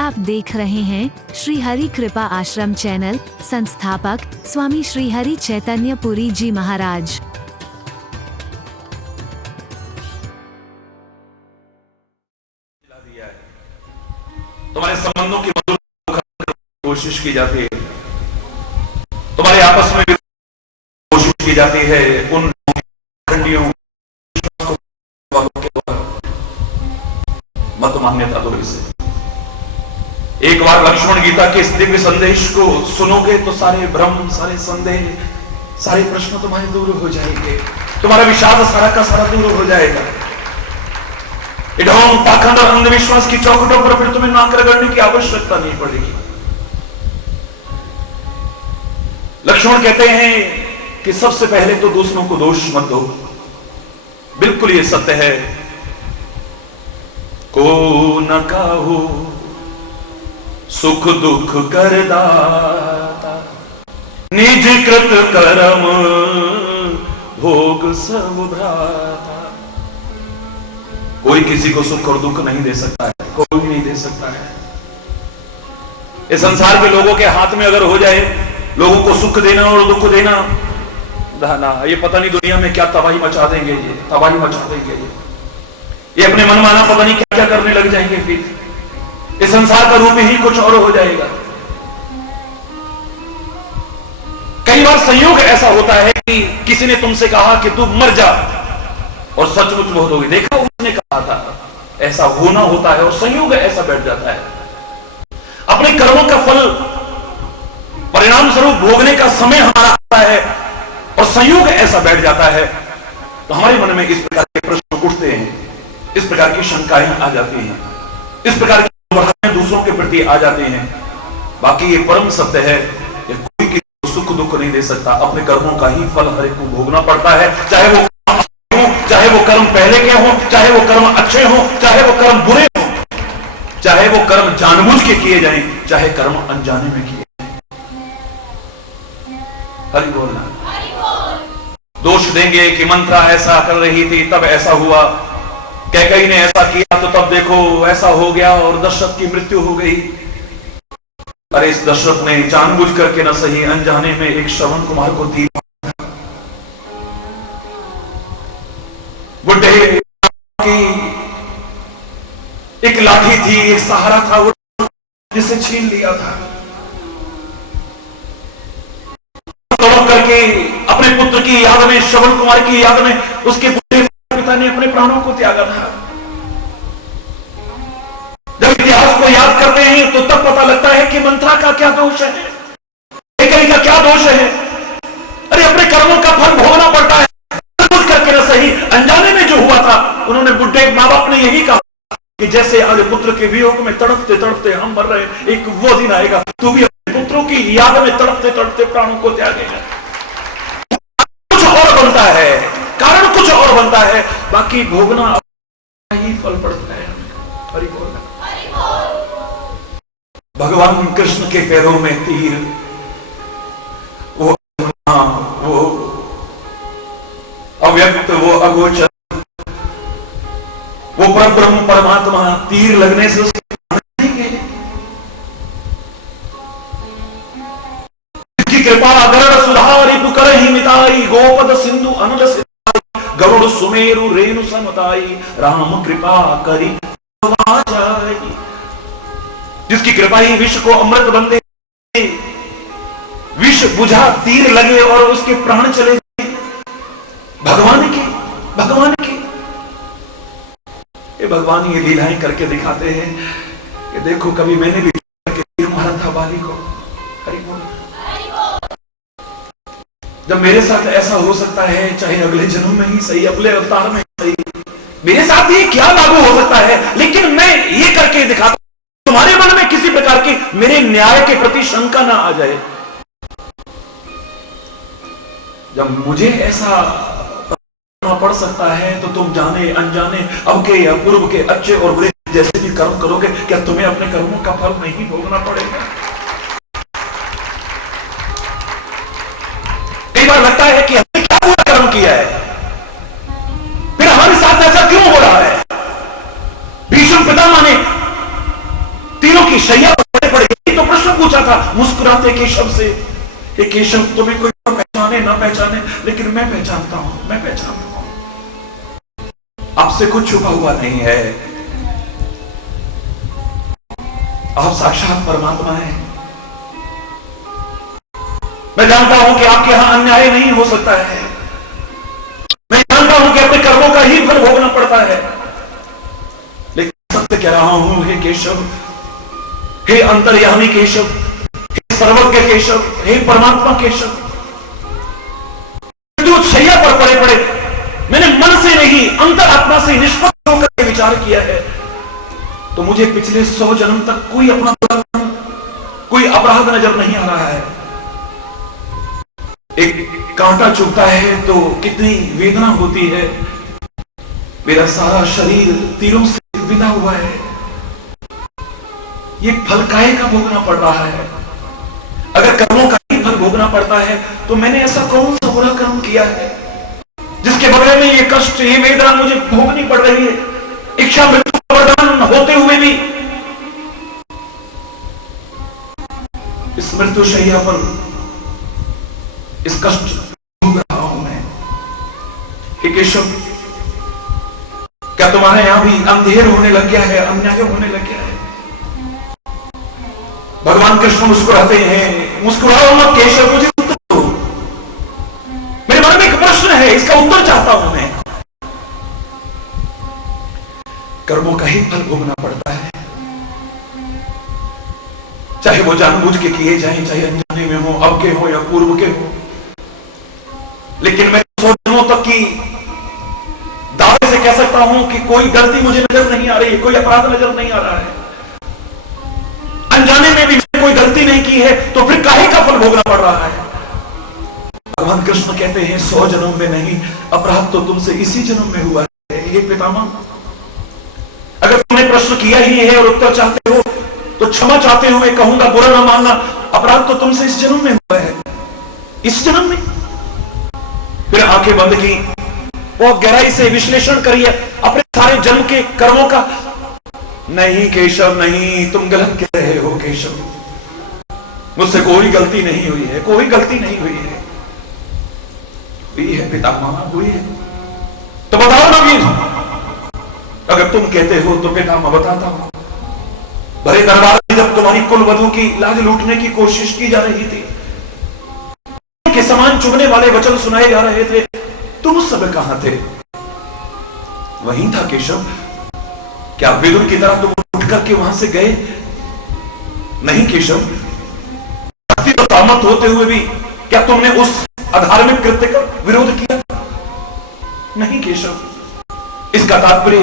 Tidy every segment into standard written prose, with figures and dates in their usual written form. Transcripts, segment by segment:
आप देख रहे हैं श्री हरि कृपा आश्रम चैनल। संस्थापक स्वामी श्री हरि चैतन्य पुरी जी महाराज। तुम्हारे संबंधों की कोशिश की जाती है, तुम्हारे आपस में कोशिश की जाती है उन खंडियों मत मान्यता दो इसे। एक बार लक्ष्मण गीता के इस दिव्य संदेश को सुनोगे तो सारे भ्रम, सारे संदेह, सारे प्रश्न तुम्हारे दूर हो जाएंगे, तुम्हारा विषाद सारा का सारा दूर हो जाएगा। ढोंग, पाखंड और अंधविश्वास की चौखटों पर फिर तुम्हें नाक रगड़ने की आवश्यकता नहीं पड़ेगी। लक्ष्मण कहते हैं कि सबसे पहले तो दूसरों को दोष मत दो। बिल्कुल ये सत्य है। को न काहू सुख दुख करदाता, निज कृत कर्म भोग सब भ्राता। कोई किसी को सुख और दुख नहीं दे सकता है, कोई नहीं दे सकता है। इस संसार के लोगों के हाथ में अगर हो जाए लोगों को सुख देना और दुख देना, ना ये पता नहीं दुनिया में क्या तबाही मचा देंगे, ये तबाही मचा देंगे। ये अपने मन माना पता नहीं क्या क्या करने लग जाएंगे। फिर इस संसार का रूप ही कुछ और हो जाएगा। कई बार संयोग ऐसा होता है कि किसी ने तुमसे कहा कि तू मर जा और सचमुच मौत होगी। देखा, उसने कहा था। ऐसा होना होता है और संयोग ऐसा बैठ जाता है। अपने कर्मों का फल परिणाम स्वरूप भोगने का समय हमारा आता है और संयोग ऐसा बैठ जाता है, तो हमारे मन में इस प्रकार के प्रश्न उठते हैं, इस प्रकार की शंकाएं आ जाती हैं, इस प्रकार की भावनाएं दूसरों के प्रति आ जाते हैं। बाकी ये परम सत्य है, ये कोई किसी को सुख दुख नहीं दे सकता। अपने कर्मों का ही फल हर एक को भोगना पड़ता है, चाहे वो कर्म पहले के हो, चाहे वो कर्म अच्छे हो, चाहे वो कर्म बुरे हो, चाहे वो कर्म जानबूझ के किए जाएं, चाहे कर्म अनजाने में किए। हरि बोलना। दोष देंगे कि मंत्रा ऐसा कर रही थी तब ऐसा हुआ, कैकेयी ने ऐसा किया तो तब देखो ऐसा हो गया और दशरथ की मृत्यु हो गई। अरे इस दशरथ ने जानबूझ करके न सही अनजाने में एक श्रवण कुमार को दी। बुढ़े की एक लाठी थी, एक सहारा था, वो जिसे छीन लिया था। तड़प करके अपने पुत्र की याद में, श्रवण कुमार की याद में, उसके बुढ़े पिता ने अपने प्राणों को त्यागा था। जब इतिहास को याद करते हैं तो तब पता लगता है कि मंत्रा का क्या दोष है, कैकेयी का क्या दोष है। अरे अपने कर्मों का फल भोगना पड़ता है, कुछ करके न सही अनजाने में जो हुआ था। उन्होंने बुढ़े माँ बाप ने यही कहा कि जैसे आज पुत्र के वियोग में तड़पते तड़पते हम मर रहे हैं, एक वो दिन आएगा तू भी अपने पुत्रों की याद में तड़पते तड़पते प्राणों को त्यागेगा। कुछ और बनता है, कारण कुछ और बनता है, बाकी भोगना ही फल पड़ता है। हरि बोल। भगवान कृष्ण के पैरों में तीर, वो अव्यक्त, वो अगोचर, वो परब्रह्म परमात्मा तीर लगने से उसकी कृपा गरुड़ सुधारी पुकर ही मिताई, गोपद सिंधु अनल सिताई, गरुड़ सुमेरु रेणु समताई, राम कृपा करी जाई। जिसकी कृपा ही विष को अमृत बन दे, विष बुझा तीर लगे और उसके प्राण चले गए। भगवान की ये भगवान ये लीलाएं करके दिखाते हैं कि देखो कभी मैंने भी तीर मारा था बाली को। हरि बोल। जब मेरे साथ ऐसा हो सकता है, चाहे अगले जन्म में ही सही, अगले अवतार में सही, मेरे साथ ये क्या लागू हो सकता है, लेकिन मैं ये करके दिखाता, तुम्हारे मन में किसी प्रकार की मेरे न्याय के प्रति शंका ना आ जाए। जब मुझे ऐसा पड़ सकता है तो तुम जाने अनजाने, अब के या पूर्व के, अच्छे और बुरे जैसे भी कर्म करोगे, क्या तुम्हें अपने कर्मों का फल नहीं भोगना पड़ेगा? कई बार लगता है कि हमने क्या बुरा कर्म किया है, फिर हमारे साथ ऐसा क्यों हो रहा है। भीष्म पितामह ने तीनों की शैया पर पड़े पड़े यही तो प्रश्न पूछा था मुस्कुराते केशव से, हे केशव तुम्हें कोई पहचाने ना पहचाने लेकिन मैं पहचानता हूं, मैं पहचानता हूं, आपसे कुछ छुपा हुआ नहीं है, आप साक्षात परमात्मा हैं। मैं जानता हूं कि आपके यहां अन्याय नहीं हो सकता है, मैं जानता हूं कि अपने कर्मों का ही फल भोगना पड़ता है, लेकिन सत्य कह रहा हूं हे केशव, हे अंतर्यामी केशव, हे सर्वज्ञ केशव, हे परमात्मा केशव, जो शैया पर पड़े पड़े मैंने मन से नहीं अंतरात्मा से निष्पक्ष होकर विचार किया है, तो मुझे पिछले 100 जन्म तक कोई अपना कोई अपराध नजर नहीं आ रहा है। एक कांटा चुभता है तो कितनी वेदना होती है, मेरा सारा शरीर तीरों से विदा हुआ है, ये फल काहे का भोगना पड़ रहा है। अगर कर्मों का ही फल भोगना पड़ता है तो मैंने ऐसा कौन सा बुरा कर्म किया है जिसके बगैर में ये कष्ट ये वेदना मुझे भोगनी पड़ रही है, इच्छा मृत्यु का वरदान होते हुए भी इस मृत्यु शैया पर इस कष्ट भोग रहा हूं मैं। हे केशव, क्या तुम्हारे यहां भी अंधेर होने लग गया है, अन्याय होने लग गया है? भगवान कृष्ण मुस्कुराते हैं, मुस्कुराओ मत केशव, मुझे उत्तर दो, मेरे मन में एक प्रश्न है, इसका उत्तर चाहता हूं मैं। कर्मों का ही फल भोगना पड़ता है, चाहे वो जानबूझ के किए जाएं, चाहे अनजाने में हो, अब के हो या पूर्व के हो, लेकिन मैं 100 दिनों तक की दावे से कह सकता हूं कि कोई गलती मुझे नजर नहीं आ रही है, कोई अपराध नजर नहीं आ रहा है, अनजाने में भी मैंने कोई गलती नहीं की है, तो फिर काहे का फल भोगना पड़ रहा है? भगवान कृष्ण कहते हैं 100 जन्म में नहीं, अपराध तो तुमसे इसी जन्म में हुआ है। ये पितामह, अगर तुमने प्रश्न किया ही है और उत्तर चाहते हो तो क्षमा चाहते हुए कहूंगा, बुरा ना मानना, अपराध तो तुमसे इस जन्म में हुआ है, इस जन्म में। फिर आंखें बंद की, बहुत गहराई से विश्लेषण करिए अपने सारे जन्म के कर्मों का। नहीं केशव नहीं, तुम गलत कह रहे हो केशव, मुझसे कोई गलती नहीं हुई है, कोई गलती नहीं हुई है। हुई है पितामह, हुई है तो बताओ ना वीर, अगर तुम कहते हो तो पितामह बताता हूं। भरे दरबार में जब तुम्हारी कुलवधू की लाज लूटने की कोशिश की जा रही थी, के समान चुभने वाले वचन सुनाए जा रहे थे, तुम उस समय कहां थे? वहीं था केशव। क्या विदुर की तरह तुम उठ करके वहां से गए? नहीं केशव, शक्ति और सामर्थ होते हुए भी क्या तुमने उस अधार्मिक कृत्य का विरोध किया? नहीं केशव। इसका तात्पर्य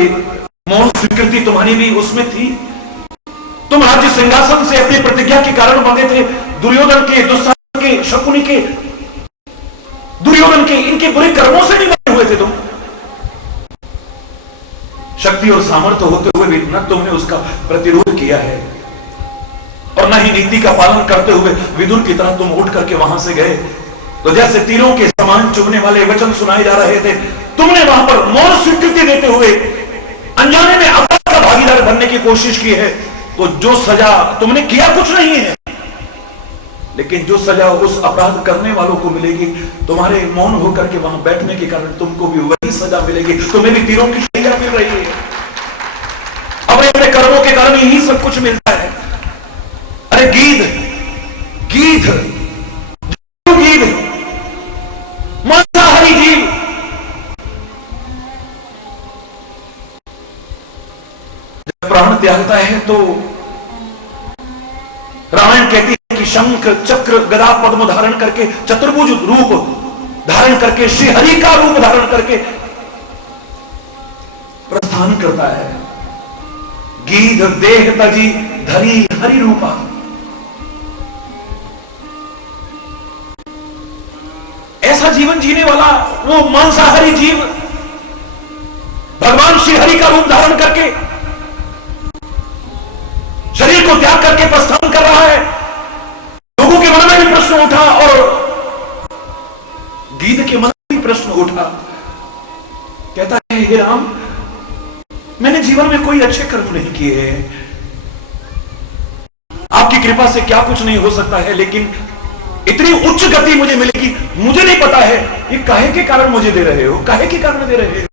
मौन स्वीकृति तुम्हारी भी उसमें थी। तुम राज्य सिंहासन से अपनी प्रतिज्ञा के कारण बंधे थे, दुर्योधन के, दुस्साहन के, शकुनी के, दुर्योधन के, इनके बुरे कर्मों से नहीं बंधे हुए थे तुम। शक्ति और सामर्थ्य होते हुए भी न तुमने उसका प्रतिरोध किया है और न ही नीति का पालन करते हुए विदुर की तरह तुम उठ करके वहां से गए। तो जैसे तीरों के समान चुभने वाले वचन सुनाए जा रहे थे, तुमने वहां पर मौन स्वीकृति देते हुए अनजाने में अपराध का भागीदार बनने की कोशिश की है। तो जो सजा तुमने किया कुछ नहीं है, लेकिन जो सजा उस अपराध करने वालों को मिलेगी, तुम्हारे मौन होकर के वहां बैठने के कारण तुमको भी वही सजा मिलेगी। तुम्हें भी तीरों की सजा मिल रही है, अपने अपने कर्मों के कारण यही सब कुछ मिलता है। अरे गीध गीध गीध मांसाहारी जीव, जब प्राण त्यागता है तो रामायण कहती है कि शंख चक्र गदा पद्म धारण करके, चतुर्भुज रूप धारण करके, श्री हरि का रूप धारण करके प्रस्थान करता है। गीध देह तजी धरी हरि रूपा। ऐसा जीवन जीने वाला वो मांसाहारी जीव भगवान श्री हरि का रूप धारण करके शरीर को त्याग करके प्रस्थान कर रहा है। लोगों के मन में भी प्रश्न उठा और गीध के मन में भी प्रश्न उठा। कहता है, हे राम, मैंने जीवन में कोई अच्छे कर्म नहीं किए हैं, आपकी कृपा से क्या कुछ नहीं हो सकता है, लेकिन इतनी उच्च गति मुझे मिलेगी, मुझे नहीं पता है ये काहे के कारण मुझे दे रहे हो, काहे के कारण दे रहे हो।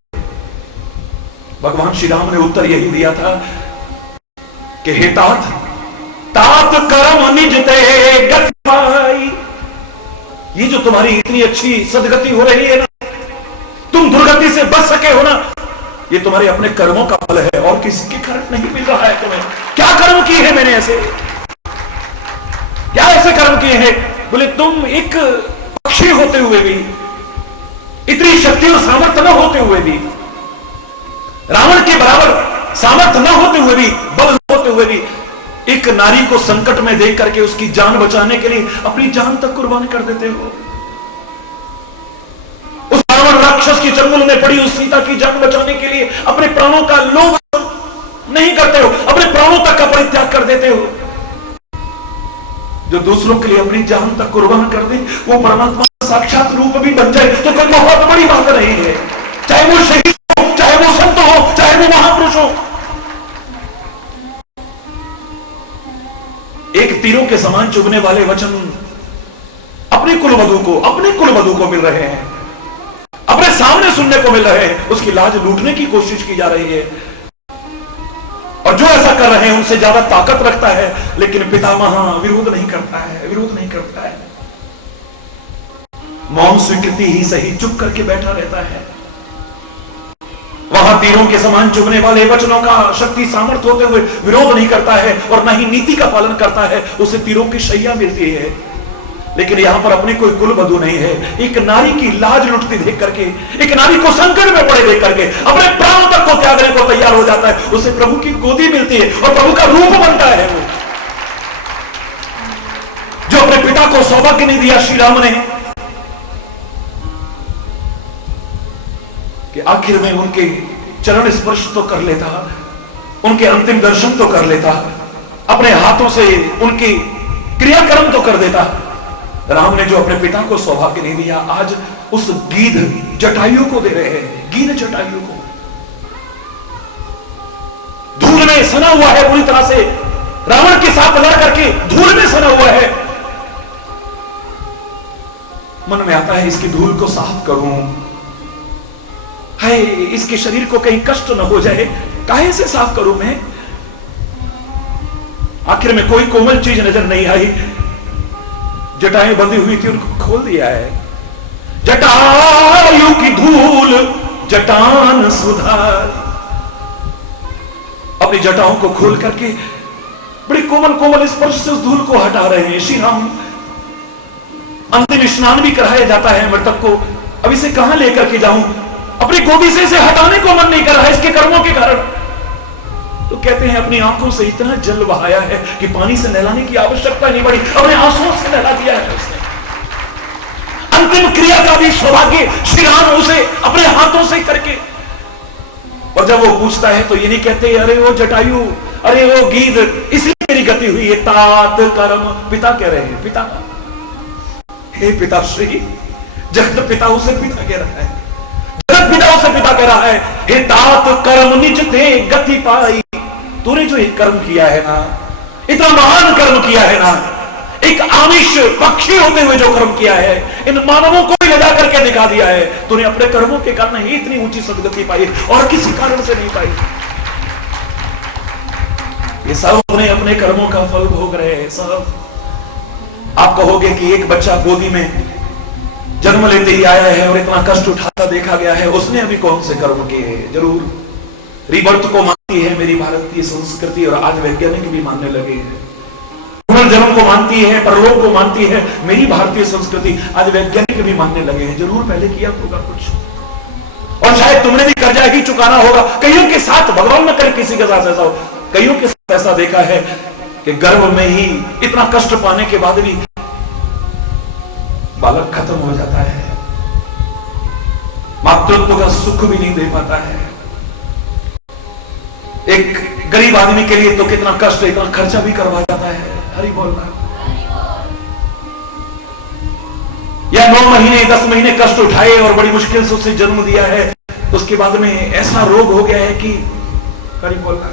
भगवान श्री राम ने उत्तर यही दिया था कि हे तात, तात कर्म निज ते गति पाई। ये जो तुम्हारी इतनी अच्छी सदगति हो रही है ना, तुम दुर्गति से बच सके हो ना, ये तुम्हारे अपने कर्मों का फल है और किसी के कारण नहीं मिल रहा है तुम्हें। क्या कर्म किए हैं मैंने ऐसे, क्या ऐसे कर्म किए हैं? बोले तुम एक पक्षी होते हुए भी, इतनी शक्ति और सामर्थ्य न होते हुए भी, रावण के बराबर सामर्थ्य न होते हुए भी, बल न होते हुए भी, एक नारी को संकट में देख करके उसकी जान बचाने के लिए अपनी जान तक कुर्बान कर देते हो। उस रावण राक्षस की चंगुल में पड़ी उस सीता की जान बचाने के लिए अपने प्राणों का लोभ नहीं करते हो, अपने प्राणों तक का परित्याग कर देते हो। जो दूसरों के लिए अपनी जान तक कुर्बान कर दे, वो परमात्मा साक्षात रूप भी बन जाए तो कोई बहुत बड़ी बात नहीं है। चाहे वो शहीद हो, चाहे वो संत हो, चाहे वो महापुरुष हो। एक तीरों के समान चुभने वाले वचन अपने कुलवधू को मिल रहे हैं, अपने सामने सुनने को मिल रहे हैं। उसकी लाज लूटने की कोशिश की जा रही है, और जो ऐसा कर रहे हैं उनसे ज्यादा ताकत रखता है, लेकिन पितामह विरोध नहीं करता है। मौन स्वीकृति ही सही, चुप करके बैठा रहता है। वहां तीरों के समान चुभने वाले वचनों का शक्ति सामर्थ्य होते हुए विरोध नहीं करता है और न ही नीति का पालन करता है, उसे तीरों की शैया मिलती है। लेकिन यहां पर अपनी कोई कुलवधू नहीं है, एक नारी की लाज लुटती देख करके, एक नारी को संकट में पड़े देख करके अपने प्राणों तक को त्यागने को तैयार हो जाता है। उसे प्रभु की गोदी मिलती है और प्रभु का रूप बनता है। वो जो अपने पिता को सौभाग्य नहीं दिया श्री राम ने कि आखिर में उनके चरण स्पर्श तो कर लेता, उनके अंतिम दर्शन तो कर लेता, अपने हाथों से उनकी क्रियाक्रम तो कर देता। राम ने जो अपने पिता को सौभाग्य नहीं दिया, आज उस गीध जटायु को दे रहे हैं। गीध जटायु को धूल में सना हुआ है, पूरी तरह से रावण के साथ लड़ करके धूल में सना हुआ है। मन में आता है इसकी धूल को साफ करूं, हाय इसके शरीर को कहीं कष्ट न हो जाए, काहे से साफ करूं मैं। आखिर में कोई कोमल चीज नजर नहीं आई, जटाएं बंधी हुई थी उनको खोल दिया है। जटायु की धूल जटान सुधार, अपनी जटाओं को खोल करके बड़ी कोमल कोमल स्पर्श से उस धूल को हटा रहे हैं श्री राम। अंतिम स्नान भी कराया जाता है मृतक को। अब इसे कहां लेकर के जाऊं, अपनी गोदी से इसे हटाने को मन नहीं कर रहा है इसके कर्मों के कारण। तो कहते हैं अपनी आंखों से इतना जल बहाया है कि पानी से नहलाने की आवश्यकता नहीं पड़ी, अपने आंसुओं से नहला दिया है उसने। अंतिम क्रिया का भी सौभाग्य श्री राम उसे अपने हाथों से करके। और जब वो पूछता है तो ये नहीं कहते अरे वो जटायु, अरे वो गीध, इसलिए मेरी गति हुई है। तात कर्म, पिता कह रहे हैं, पिता, हे पिताश्री, जगत पिता उसे पिता कह रहा है, जगत पिता उसे पिता कह रहा है। हे तात कर्म निज ते गति पाई, तूने जो एक कर्म किया है ना, इतना महान कर्म किया है ना, एक आमिष पक्षी होते हुए जो कर्म किया है, इन मानवों को भी लगा करके दिखा दिया है। तूने अपने कर्मों के कारण ही इतनी ऊंची सदगति पाई और किसी कारण से नहीं पाई। ये सब अपने कर्मों का फल भोग रहे हैं सब। आप कहोगे कि एक बच्चा गोदी में जन्म लेते ही आया है और इतना कष्ट उठाता देखा गया है, उसने अभी कौन से कर्म किए हैं। जरूर रिबर्थ को मानती है मेरी भारतीय संस्कृति, और आज वैज्ञानिक भी मानने लगे हैं। पुनर्जन्म को मानती है, परलोक को मानती है मेरी भारतीय संस्कृति, आज वैज्ञानिक भी मानने लगे हैं। जरूर पहले किया होगा कुछ, और शायद तुमने भी कर्जा ही चुकाना होगा। कईयों के साथ, भगवान न करे किसी के साथ ऐसा हो, कईयों के साथ ऐसा देखा है कि गर्भ में ही इतना कष्ट पाने के बाद भी बालक खत्म हो जाता है, मातृत्व का सुख भी नहीं दे पाता है। एक गरीब आदमी के लिए तो कितना कष्ट, इतना खर्चा भी करवा जाता है। हरि बोलना। या 9 महीने 10 महीने कष्ट उठाए और बड़ी मुश्किल से उसे जन्म दिया है, उसके बाद में ऐसा रोग हो गया है कि, हरि बोलना,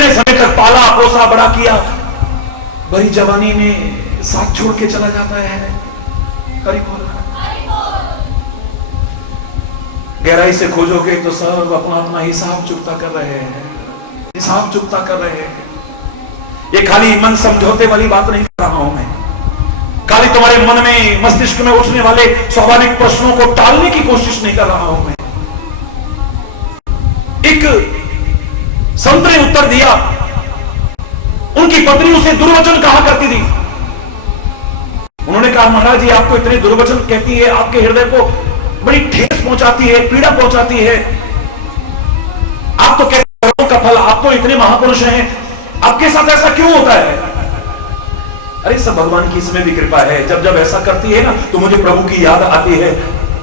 इतने समय तक पाला पोसा बड़ा किया, बड़ी जवानी में साथ छोड़ के चला जाता है। हरि बोल। गहराई से खोजोगे तो सब अपना अपना हिसाब चुकता कर रहे हैं, हिसाब चुकता कर रहे हैं। ये खाली मन समझौते वाली बात नहीं कर रहा हूं मैं, खाली तुम्हारे मन में मस्तिष्क में उठने वाले स्वाभाविक प्रश्नों को टालने की कोशिश नहीं कर रहा हूं मैं। एक संत ने उत्तर दिया, उनकी पत्नी उसे दुर्वचन कहा करती थी। उन्होंने कहा, महाराज जी आपको इतने दुर्वचन कहती है, आपके हृदय को बड़ी ठेस पहुंचाती है, पीड़ा पहुंचाती है। आप तो कहते कर्मों का फल, आप तो इतने महापुरुष हैं, आपके साथ ऐसा क्यों होता है? अरे सब भगवान की इसमें भी कृपा है। जब जब ऐसा करती है ना तो मुझे प्रभु की याद आती है।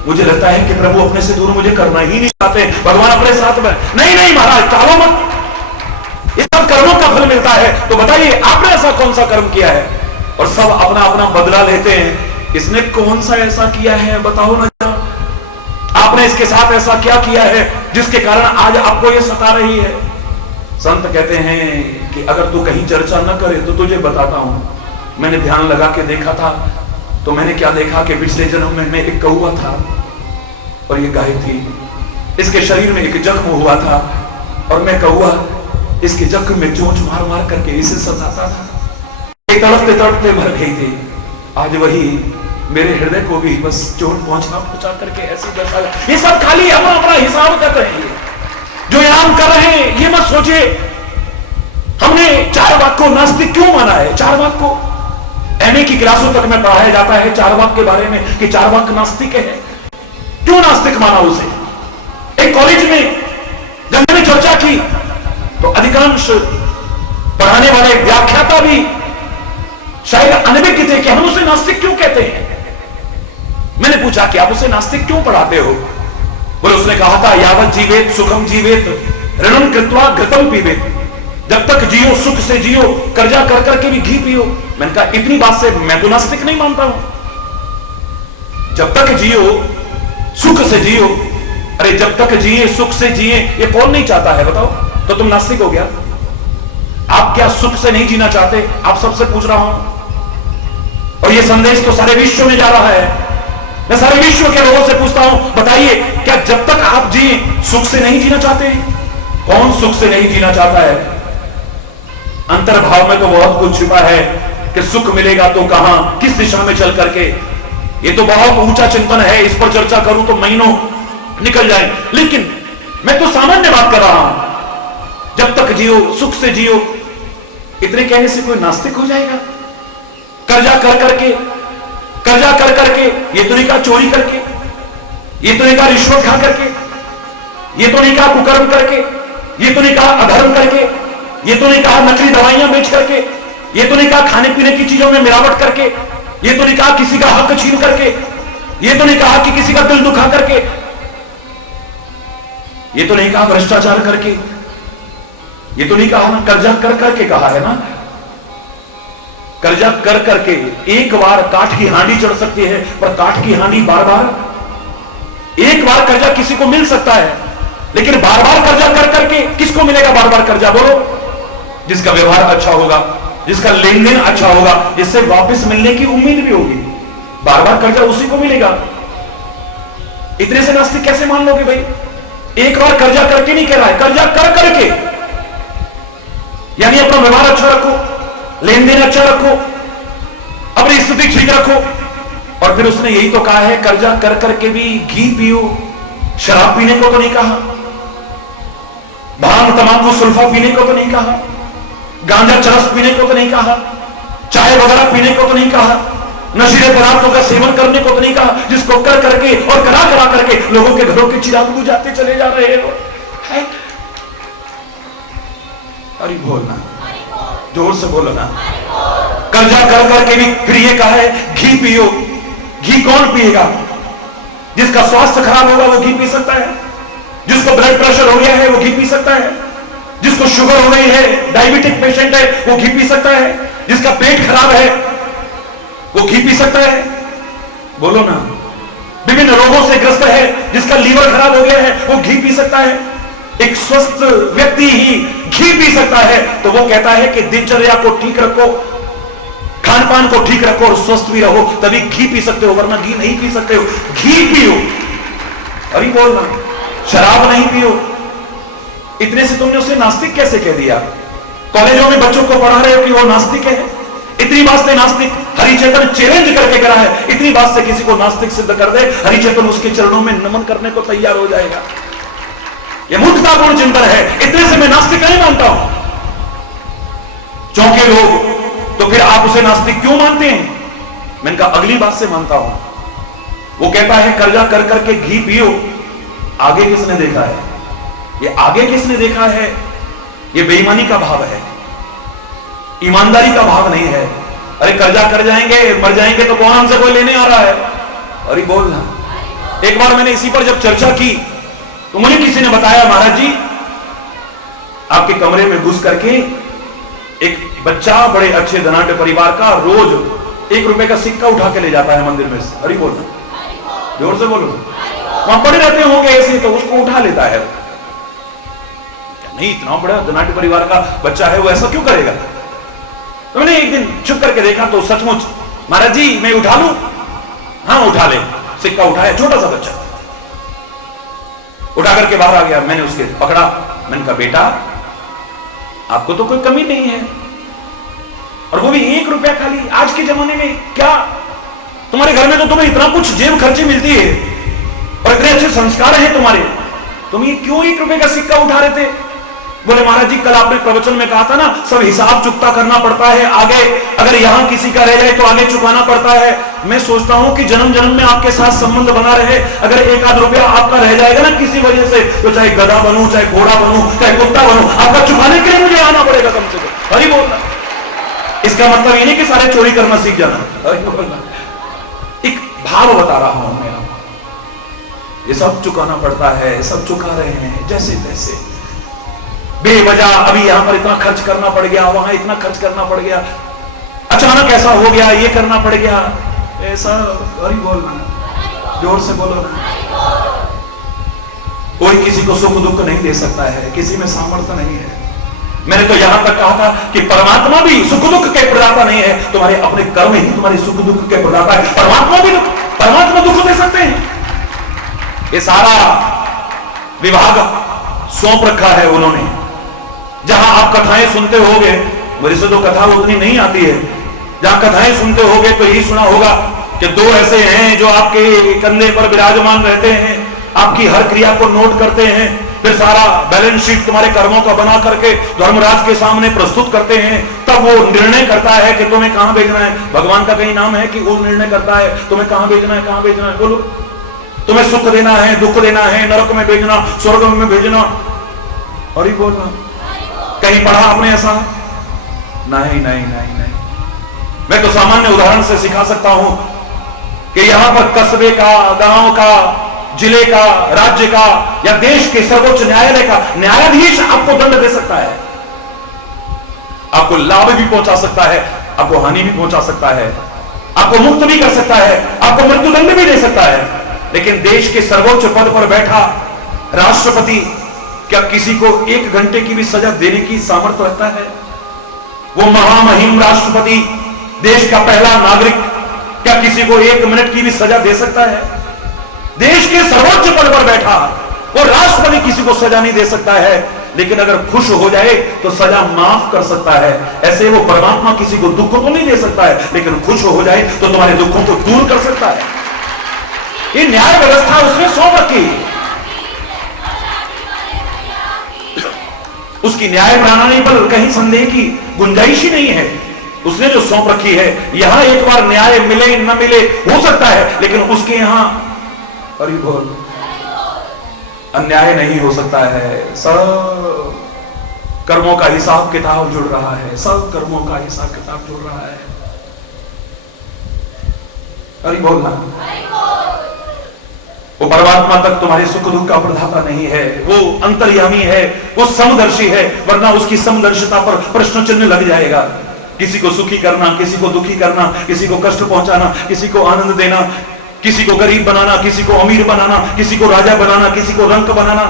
मुझे लगता है कि प्रभु अपने से दूर मुझे करना ही नहीं चाहते, भगवान अपने साथ में। नहीं नहीं महाराज, टालो मत, ये सब कर्मों का फल मिलता है। तो बताइए आपने ऐसा कौन सा कर्म किया है? और सब अपना अपना बदला लेते हैं। इसने कौन सा ऐसा किया है बताओ ना, आपने इसके साथ ऐसा क्या किया है जिसके कारण आज आपको ये सता रही है? संत कहते हैं कि अगर तू कहीं चर्चा न करे तो तुझे बताता हूं। मैंने ध्यान लगा के देखा था तो मैंने क्या देखा कि पिछले जन्म में मैं एक कौवा था और ये गाय थी। इसके शरीर में एक जख्म हुआ था और मैं कौवा इसके जख्म में चोंच मार मार करके इसे सताता था। तड़पते तड़पते मर गई थी। आज वही मेरे हृदय को भी बस चोट पहुंचा करके ऐसी दशा। ये सब खाली हम अपना हिसाब कर रहे हैं। जो यहाँ कर रहे हैं ये मत सोचिए हमने चारवाक को नास्तिक क्यों माना है। चारवाक को एमए की क्लासों तक में पढ़ाया जाता है चारवाक के बारे में कि चारवाक नास्तिक है। क्यों नास्तिक माना उसे? एक कॉलेज में जब मैंने चर्चा की तो अधिकांश पढ़ाने वाले व्याख्याता भी शायद अनभिज्ञ थे कि हम उसे नास्तिक क्यों कहते हैं। मैंने पूछा कि आप उसे नास्तिक क्यों पढ़ाते हो? बोले उसने कहा था, यावत जीवेत सुखम जीवेत ऋणम कृत्वा घृतम पीवेत। जब तक जियो सुख से जियो, कर्जा कर करके भी घी पियो। मैंने कहा इतनी बात से मैं तो नास्तिक नहीं मानता हूं। जब तक जियो सुख से जियो, अरे जब तक जिए सुख से जिए ये कौन नहीं चाहता है बताओ? तो तुम नास्तिक हो गया। आप क्या सुख से नहीं जीना चाहते? आप सबसे पूछ रहा हूं। और ये संदेश तो सारे विश्व में जा रहा है। मैं सारे विश्व के लोगों से पूछता हूं, बताइए क्या जब तक आप जिए सुख से नहीं जीना चाहते? कौन सुख से नहीं जीना चाहता है? अंतर्भाव में तो बहुत कुछ छिपा है कि सुख मिलेगा तो कहां, किस दिशा में चल करके। ये तो बहुत ऊंचा चिंतन है, इस पर चर्चा करूं तो महीनों निकल जाए। लेकिन मैं तो सामान्य बात कर रहा हूं। जब तक जियो सुख से जियो, इतने कहने से कोई नास्तिक हो जाएगा? कर्जा कर करके, कर्जा कर करके, ये तो नहीं कहा चोरी करके, ये तो नहीं कहा रिश्वत खा करके, ये तो नहीं कहा कुकर्म करके, ये तो नहीं कहा अधर्म करके, ये तो नहीं कहा नकली दवाइयां बेच करके, ये तो नहीं कहा खाने पीने की चीजों में मिलावट करके, ये तो नहीं कहा किसी का हक छीन करके, ये तो नहीं कहा कि किसी का दिल दुखा करके, ये तो नहीं कहा भ्रष्टाचार करके, ये तो नहीं कहा ना कर्जा कर करके कहा है ना। कर्जा कर करके एक बार काठ की हांडी चढ़ सकती है, पर काठ की हांडी बार बार। एक बार कर्जा किसी को मिल सकता है, लेकिन बार बार कर्जा कर करके किसको मिलेगा बार बार कर्जा? बोलो। जिसका व्यवहार अच्छा होगा, जिसका लेन देन अच्छा होगा, जिससे वापस मिलने की उम्मीद भी होगी, बार बार कर्जा उसी को मिलेगा। इतने से नास्तिक कैसे मान लोगे भाई? एक बार कर्जा करके नहीं कह रहा है, कर्जा कर करके, यानी अपना व्यवहार अच्छा रखो, लेन देन अच्छा रखो, अपनी स्थिति ठीक रखो। और फिर उसने यही तो कहा है, कर्जा कर करके भी घी पियो। शराब पीने को तो नहीं कहा, भांग तंबाकू सुल्फा पीने को तो नहीं कहा, गांजा चरस पीने को तो नहीं कहा, चाय वगैरह पीने को तो नहीं कहा, नशीले पदार्थों का सेवन करने को तो नहीं कहा, जिसको कर करके और करा करा करके लोगों के घरों के चिराग बुझाते चले जा रहे हैं। अरे बोलना, जोर से बोलो ना। कर्जा कर करके भी फिर ये कहा है घी पियो। घी कौन पिएगा? जिसका स्वास्थ्य खराब होगा वो घी पी सकता है, जिसको ब्लड प्रेशर हो गया है वो घी पी सकता है, जिसको शुगर हो गई है, डायबिटिक पेशेंट है वो घी पी सकता है, जिसका पेट खराब है वो घी पी सकता है। बोलो ना। विभिन्न रोगों से ग्रस्त है, जिसका लीवर खराब हो गया है वो घी पी सकता है। एक स्वस्थ व्यक्ति ही घी पी सकता होता है तो वो कहता है कि दिनचर्या को ठीक रखो, खान पान को ठीक रखो और स्वस्थ भी रहो, तभी घी पी सकते हो, वरना घी नहीं पी सकते हो। घी पियो, अभी बोलना, शराब नहीं पियो। इतने से तुमने उसे नास्तिक कैसे कह दिया? कॉलेजों में बच्चों को पढ़ा रहे हो कि वो नास्तिक है। इतनी बात से नास्तिक हरिचेतन चैलेंज करके करा है, इतनी बात से किसी को नास्तिक सिद्ध कर दे, हरिचेतन उसके चरणों में नमन करने को तैयार हो जाएगा। यह मूर्खतापूर्ण चिंतन है। इतने से मैं नास्तिक नहीं मानता हूं। चौंके लोग, तो फिर आप उसे नास्तिक क्यों मानते हैं? मैंने कहा अगली बात से मानता हूं। वो कहता है कर्जा कर करके घी पियो, आगे किसने देखा है? ये आगे किसने देखा है? ये बेईमानी का भाव है, ईमानदारी का भाव नहीं है। अरे कर्जा कर जाएंगे, मर जाएंगे तो कौन हमसे कोई लेने आ रहा है? अरे बोलना। एक बार मैंने इसी पर जब चर्चा की तो मुझे किसी ने बताया, महाराज जी आपके कमरे में घुस करके एक बच्चा बड़े अच्छे धनाढ्य परिवार का रोज ₹1 का सिक्का उठा के ले जाता है मंदिर में से। अरे बोलना, जोर से बोलो। वहां पड़े रहते होंगे ऐसे, तो उसको उठा लेता है। नहीं, इतना बड़ा धनाढ्य परिवार का बच्चा है, वो ऐसा क्यों करेगा? तो मैंने एक दिन चुप करके देखा तो सचमुच, महाराज जी मैं उठा लूं? हाँ उठा ले। सिक्का उठाया, छोटा सा बच्चा उठा करके बाहर आ गया। मैंने उसके पकड़ा, मैंने कहा बेटा आपको तो कोई कमी नहीं है, और वो भी ₹1 खाली। आज के जमाने में क्या तुम्हारे घर में तो तुम्हें इतना कुछ जेब खर्ची मिलती है और इतने अच्छे संस्कार हैं तुम्हारे, तुम ये क्यों ₹1 का सिक्का उठा रहे थे? बोले महाराज जी कल आपने प्रवचन में कहा था ना, सब हिसाब चुकता करना पड़ता है, आगे अगर यहां किसी का रह जाए तो आगे चुकाना पड़ता है। मैं सोचता हूं कि जन्म जन्म में आपके साथ संबंध बना रहे। अगर एक आध रुपया आपका रह जाएगा ना किसी वजह से, तो चाहे गधा बनूं, चाहे घोड़ा बनूं, चाहे कुत्ता बनूं, आपका चुकाने के लिए मुझे आना पड़ेगा कम से कम। अरे बोलना, इसका मतलब ये नहीं कि सारे चोरी करना सीख जाना। अरे बोलना, एक भाव बता रहा हूं मैं, ये सब चुकाना पड़ता है, सब चुका रहे हैं जैसे तैसे, बेवजह। अभी यहां पर इतना खर्च करना पड़ गया, वहां इतना खर्च करना पड़ गया, अचानक ऐसा हो गया, ये करना पड़ गया, ऐसा। अरे बोलना, जोर से बोलो ना। कोई किसी को सुख दुख नहीं दे सकता है, किसी में सामर्थ्य नहीं है। मैंने तो यहां तक कहा था कि परमात्मा भी सुख दुख के प्रदाता नहीं है, तुम्हारे अपने कर्म ही तुम्हारे सुख दुख के प्रदाता है। परमात्मा दुख दे सकते हैं। ये सारा विभाग सौंप रखा है उन्होंने। जहां आप कथाएं सुनते होगे, मेरे से तो कथा उतनी नहीं आती है, जहां कथाएं सुनते होगे तो यही सुना होगा कि 2 ऐसे हैं जो आपके कंधे पर विराजमान रहते हैं, आपकी हर क्रिया को नोट करते हैं, फिर सारा बैलेंस शीट तुम्हारे कर्मों का बना करके धर्मराज के सामने प्रस्तुत करते हैं। तब वो निर्णय करता है कि तुम्हें कहां भेजना है। भगवान का कहीं नाम है कि वो निर्णय करता है तुम्हें कहां भेजना है, कहां भेजना है? बोलो, तुम्हें सुख देना है, दुख देना है, नरक में भेजना, स्वर्ग में भेजना? और ही बोलना, कहीं पढ़ा आपने ऐसा? नहीं नहीं नहीं नहीं। मैं तो सामान्य उदाहरण से सिखा सकता हूं कि यहां पर कस्बे का, गांव का, जिले का, राज्य का या देश के सर्वोच्च न्यायालय का न्यायाधीश आपको दंड दे सकता है, आपको लाभ भी पहुंचा सकता है, आपको हानि भी पहुंचा सकता है, आपको मुक्त भी कर सकता है, आपको मृत्युदंड भी दे सकता है। लेकिन देश के सर्वोच्च पद पर बैठा राष्ट्रपति क्या किसी को 1 घंटे की भी सजा देने की सामर्थ्य रखता है? वो महामहिम राष्ट्रपति, देश का पहला नागरिक, क्या किसी को 1 मिनट की भी सजा दे सकता है? देश के सर्वोच्च पद पर बैठा वो राष्ट्रपति किसी को सजा नहीं दे सकता है, लेकिन अगर खुश हो जाए तो सजा माफ कर सकता है। ऐसे वो परमात्मा किसी को दुख तो नहीं दे सकता है, लेकिन खुश हो जाए तो तुम्हारे दुखों को दूर कर सकता है। ये न्याय व्यवस्था उसने सौंप रखी, उसकी न्याय प्रणाली पर कहीं संदेह की गुंजाइश ही नहीं है। उसने जो सौंप रखी है, यहां एक बार न्याय मिले न मिले हो सकता है, लेकिन उसके यहां अरे बोल अन्याय नहीं हो सकता है। सब कर्मों का हिसाब किताब जुड़ रहा है, सब कर्मों का हिसाब किताब जुड़ रहा है। अरे बोलना, वो परमात्मा तक तुम्हारे सुख दुख का प्रदाता नहीं है, वो अंतर्यामी है, वो समदर्शी है, वरना उसकी समदर्शिता पर प्रश्न चिन्ह लग जाएगा। किसी को सुखी करना, किसी को दुखी करना, किसी को कष्ट पहुंचाना, किसी को आनंद देना, किसी को गरीब बनाना, किसी को अमीर बनाना, किसी को राजा बनाना, किसी को रंक बनाना,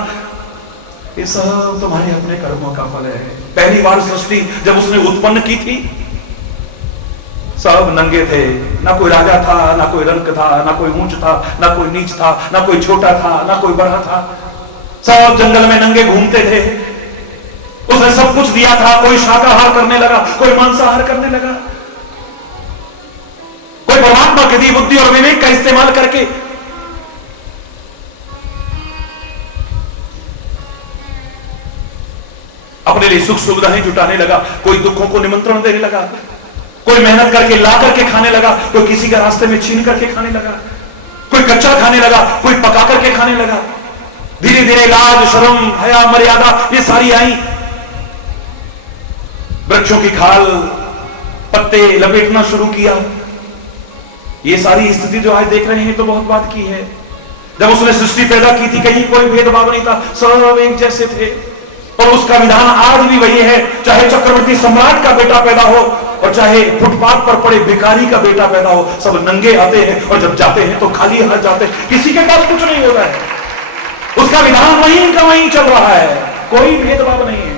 ये सब तुम्हारे अपने कर्मों का फल है। पहली बार सृष्टि जब उसने उत्पन्न की थी, सब नंगे थे, ना कोई राजा था, ना कोई रंक था, ना कोई ऊंच था, ना कोई नीच था, ना कोई छोटा था, ना कोई बड़ा था, सब जंगल में नंगे घूमते थे। उसने सब कुछ दिया था। कोई शाकाहार करने लगा, कोई मांसाहार करने लगा, कोई परमात्मा की दी बुद्धि और विवेक का इस्तेमाल करके अपने लिए सुख सुविधाएं जुटाने लगा, कोई दुखों को निमंत्रण देने लगा, कोई मेहनत करके ला करके खाने लगा, कोई किसी का रास्ते में छीन करके खाने लगा, कोई कच्चा खाने लगा, कोई पका करके खाने लगा। धीरे धीरे लाज, शर्म, हया, मर्यादा ये सारी आई। वृक्षों की खाल, पत्ते लपेटना शुरू किया। ये सारी स्थिति जो आज देख रहे हैं तो बहुत बात की है। जब उसने सृष्टि पैदा की थी कहीं कोई भेदभाव नहीं था, सब एक जैसे थे। और उसका विधान आज भी वही है, चाहे चक्रवर्ती सम्राट का बेटा पैदा हो और चाहे फुटपाथ पर पड़े भिखारी का बेटा पैदा हो, सब नंगे आते हैं और जब जाते हैं तो खाली हाथ जाते हैं, किसी के पास कुछ नहीं होता है। उसका विधान वहीं का वहीं चल रहा है, कोई भेदभाव नहीं है।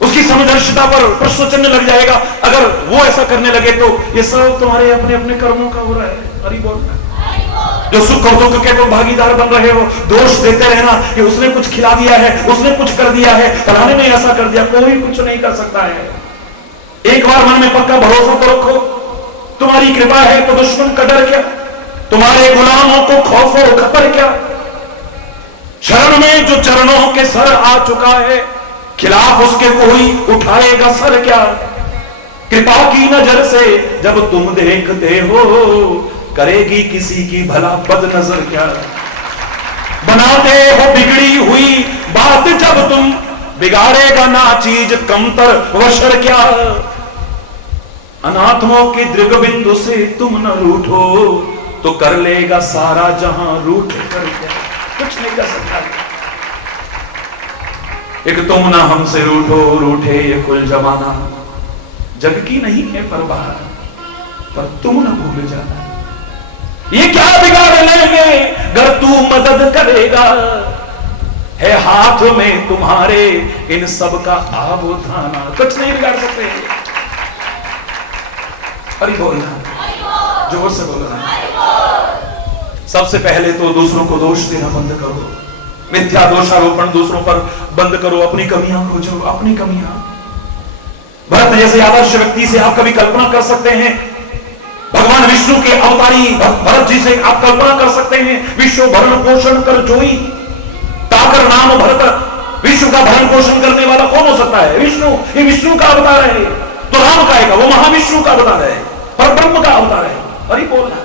उसकी समदर्शिता पर प्रश्न चिन्ह लग जाएगा अगर वो ऐसा करने लगे तो। ये सब तुम्हारे अपने अपने कर्मों का हो रहा है। हरि बोल। जो सुख और दुख के तुम भागीदार बन रहे हो, दोष देते रहना कि उसने कुछ खिला दिया है, उसने कुछ कर दिया है, फलाने ने ऐसा कर दिया, कोई कुछ नहीं कर सकता है। एक बार मन में पक्का भरोसा तो रखो, तुम्हारी कृपा है तो दुश्मन का डर क्या, तुम्हारे गुलामों को खौफ और खतर क्या। शरण में जो चरणों के सर आ चुका है, खिलाफ उसके कोई उठाएगा सर क्या। कृपा की नजर से जब तुम देखते हो, करेगी किसी की भला बद नजर क्या। बनाते हो बिगड़ी हुई बात जब तुम, बिगाड़ेगा ना चीज कमतर वशर क्या। अनाथों के दृग बिंदु से तुम न रूठो, तो कर लेगा सारा जहां रूठ कर क्या। कुछ नहीं कर सकता। एक तुम ना हमसे रूठो, रूठे ये कुल जमाना, जग की नहीं है परवाह, पर तुम न भूल जाना। ये क्या बिगाड़ लेंगे अगर तू मदद करेगा, है हाथ में तुम्हारे इन सब का आब उठाना। कुछ नहीं बिगाड़ सकते। अरे बोलना, जोर से बोलना। सबसे पहले तो दूसरों को दोष देना बंद करो, मिथ्या दोषारोपण दूसरों पर बंद करो, अपनी कमियां खोजो, अपनी कमियां। भरत जैसे आदर्श व्यक्ति से आप कभी कल्पना कर सकते हैं, भगवान विष्णु के अवतारी भरत जी से आप कल्पना कर सकते हैं, विश्व भरण पोषण कर जोई, ताकर नाम भरत। विश्व का भरण पोषण करने वाला कौन हो सकता है? विष्णु। ये विष्णु का अवतार है, तो राम का है, वो महाविष्णु का अवतार है, पर ब्रह्म का अवतार है। हरि बोलना।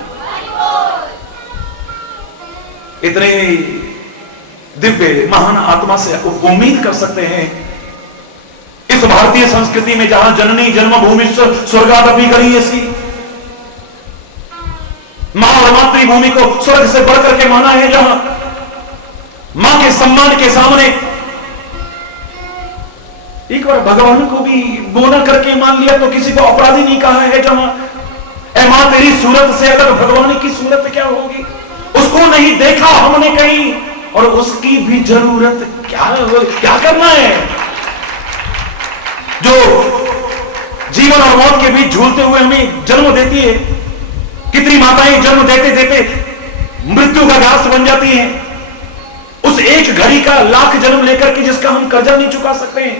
इतने दिव्य महान आत्मा से उम्मीद कर सकते हैं इस भारतीय संस्कृति में, जहां जननी जन्मभूमि स्वर्गादपि गरीयसी, मां और मातृभूमि को स्वर्ग से बढ़कर के माना है, जहां मां के सम्मान के सामने एक बार भगवान को भी बोना करके मान लिया तो किसी को अपराधी नहीं कहा है। जहां ऐ मां तेरी सूरत से अगर भगवान की सूरत क्या होगी, उसको नहीं देखा हमने कहीं और उसकी भी जरूरत क्या करना है। जो जीवन और मौत के बीच झूलते हुए हमें जन्म देती है, कितनी माताएं जन्म देते देते मृत्यु का घास बन जाती हैं, उस एक घड़ी का लाख जन्म लेकर के जिसका हम कर्जा नहीं चुका सकते हैं।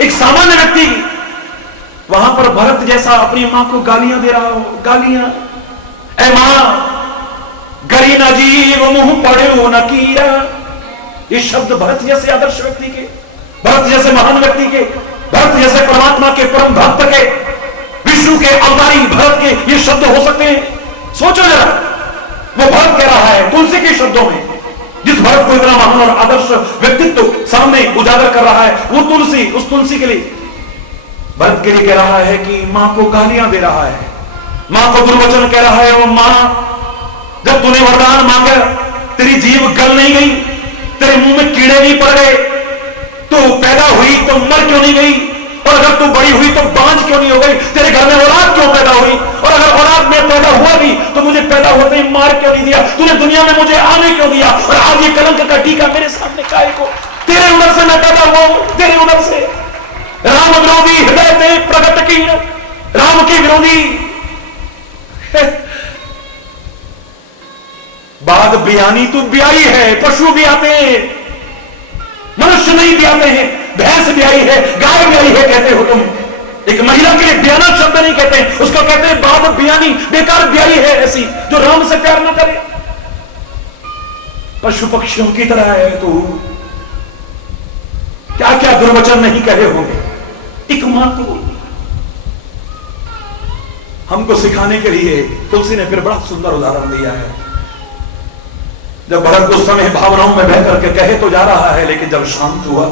एक सामान्य व्यक्ति वहां पर भरत जैसा अपनी मां को गालियां दे रहा हो, गालियां, ऐ मां गरी न जीव मुंह पड़े न कीरा। ये शब्द भरत जैसे आदर्श व्यक्ति के, भरत जैसे महान व्यक्ति के, भरत जैसे परमात्मा के परम भक्त के, विष्णु के अवतारी भरत के ये शब्द हो सकते हैं? सोचो जरा, वो भरत कह रहा है तुलसी के शब्दों में, जिस भरत को इतना महान और आदर्श व्यक्तित्व सामने उजागर कर रहा है, वो तुलसी, उस तुलसी के लिए, भरत के लिए कह रहा है कि मां को गालियां दे रहा है, मां को दुर्वचन कह रहा है। वो मां, जब तूने वरदान मांगा तेरी जीव गल नहीं गई, तेरे मुंह में कीड़े नहीं पड़ गए, तू पैदा हुई तो मर क्यों नहीं गई, और अगर तू बड़ी हुई तो बांझ क्यों नहीं हो गई, तेरे घर में औलाद क्यों पैदा हुई, और अगर औलाद में पैदा हुआ भी तो मुझे पैदा होते ही मार क्यों नहीं दिया, तूने दुनिया में मुझे आने क्यों दिया, और आज ये कलंक का टीका मेरे सामने काहे को। तेरे उधर से मैं पैदा हुआ हूं, तेरे उधर से। राम विरोधी हृदय ते प्रकट की, राम की विरोधी बात बयानी तो ब्याई है, पशु भी आते हैं, मनुष्य नहीं भी आते हैं। भैंस ब्याई है, गाय ब्याई है कहते हो तुम। एक महिला के लिए ब्याना शब्द नहीं कहते, उसको कहते हैं बात बयानी, बेकार ब्याई है ऐसी जो राम से प्यार ना करे। पशु पक्षियों की तरह है तू। क्या क्या दुर्वचन नहीं कहे होंगे। एक मां को हमको सिखाने के लिए तुलसी ने फिर बड़ा सुंदर उदाहरण दिया है। जब भरत उस समय भावनाओं में बह करके कहे तो जा रहा है, लेकिन जब शांत हुआ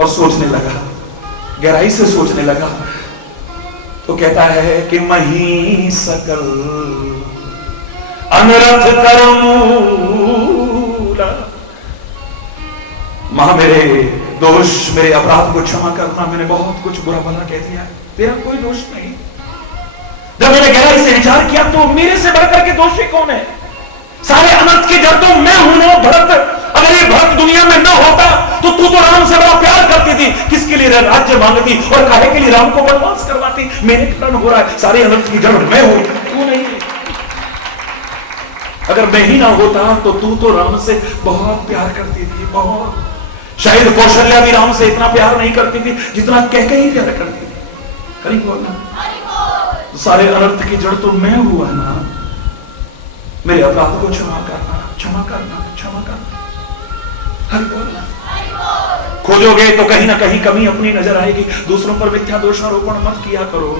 और सोचने लगा, गहराई से सोचने लगा, तो कहता है कि मही सकल अनरथ करमूला। मां मेरे दोष, मेरे अपराध को क्षमा करना, मैंने बहुत कुछ बुरा भला कह दिया, तेरा कोई दोष नहीं। जब मैंने गहराई से विचार किया तो मेरे से बढ़कर के दोषी कौन है? सारे अनर्थ की जड़ तो मैं हूं ना भरत। अगर ये भरत दुनिया में न होता तो तू तो राम से बड़ा प्यार करती थी, किसके लिए राज्य मांगती और काहे के लिए राम को वनवास करवाती? मेरे कारण हो रहा है, सारे अनर्थ की जड़ मैं हूं, तू नहीं। अगर मैं ही ना होता तो तू तो राम से बहुत प्यार करती थी, बहुत। शायद कौशल्या भी राम से इतना प्यार नहीं करती थी जितना कह के ही प्यार करती थी। हरि बोल ना। तो सारे अनर्थ की जड़ तो मैं हुआ ना। मेरे अपराध को क्षमा करना, क्षमा करना, क्षमा करना। हरि बोल ना। खोजोगे तो कहीं ना कहीं कमी अपनी नजर आएगी। दूसरों पर मिथ्या दोषारोपण मत किया करो।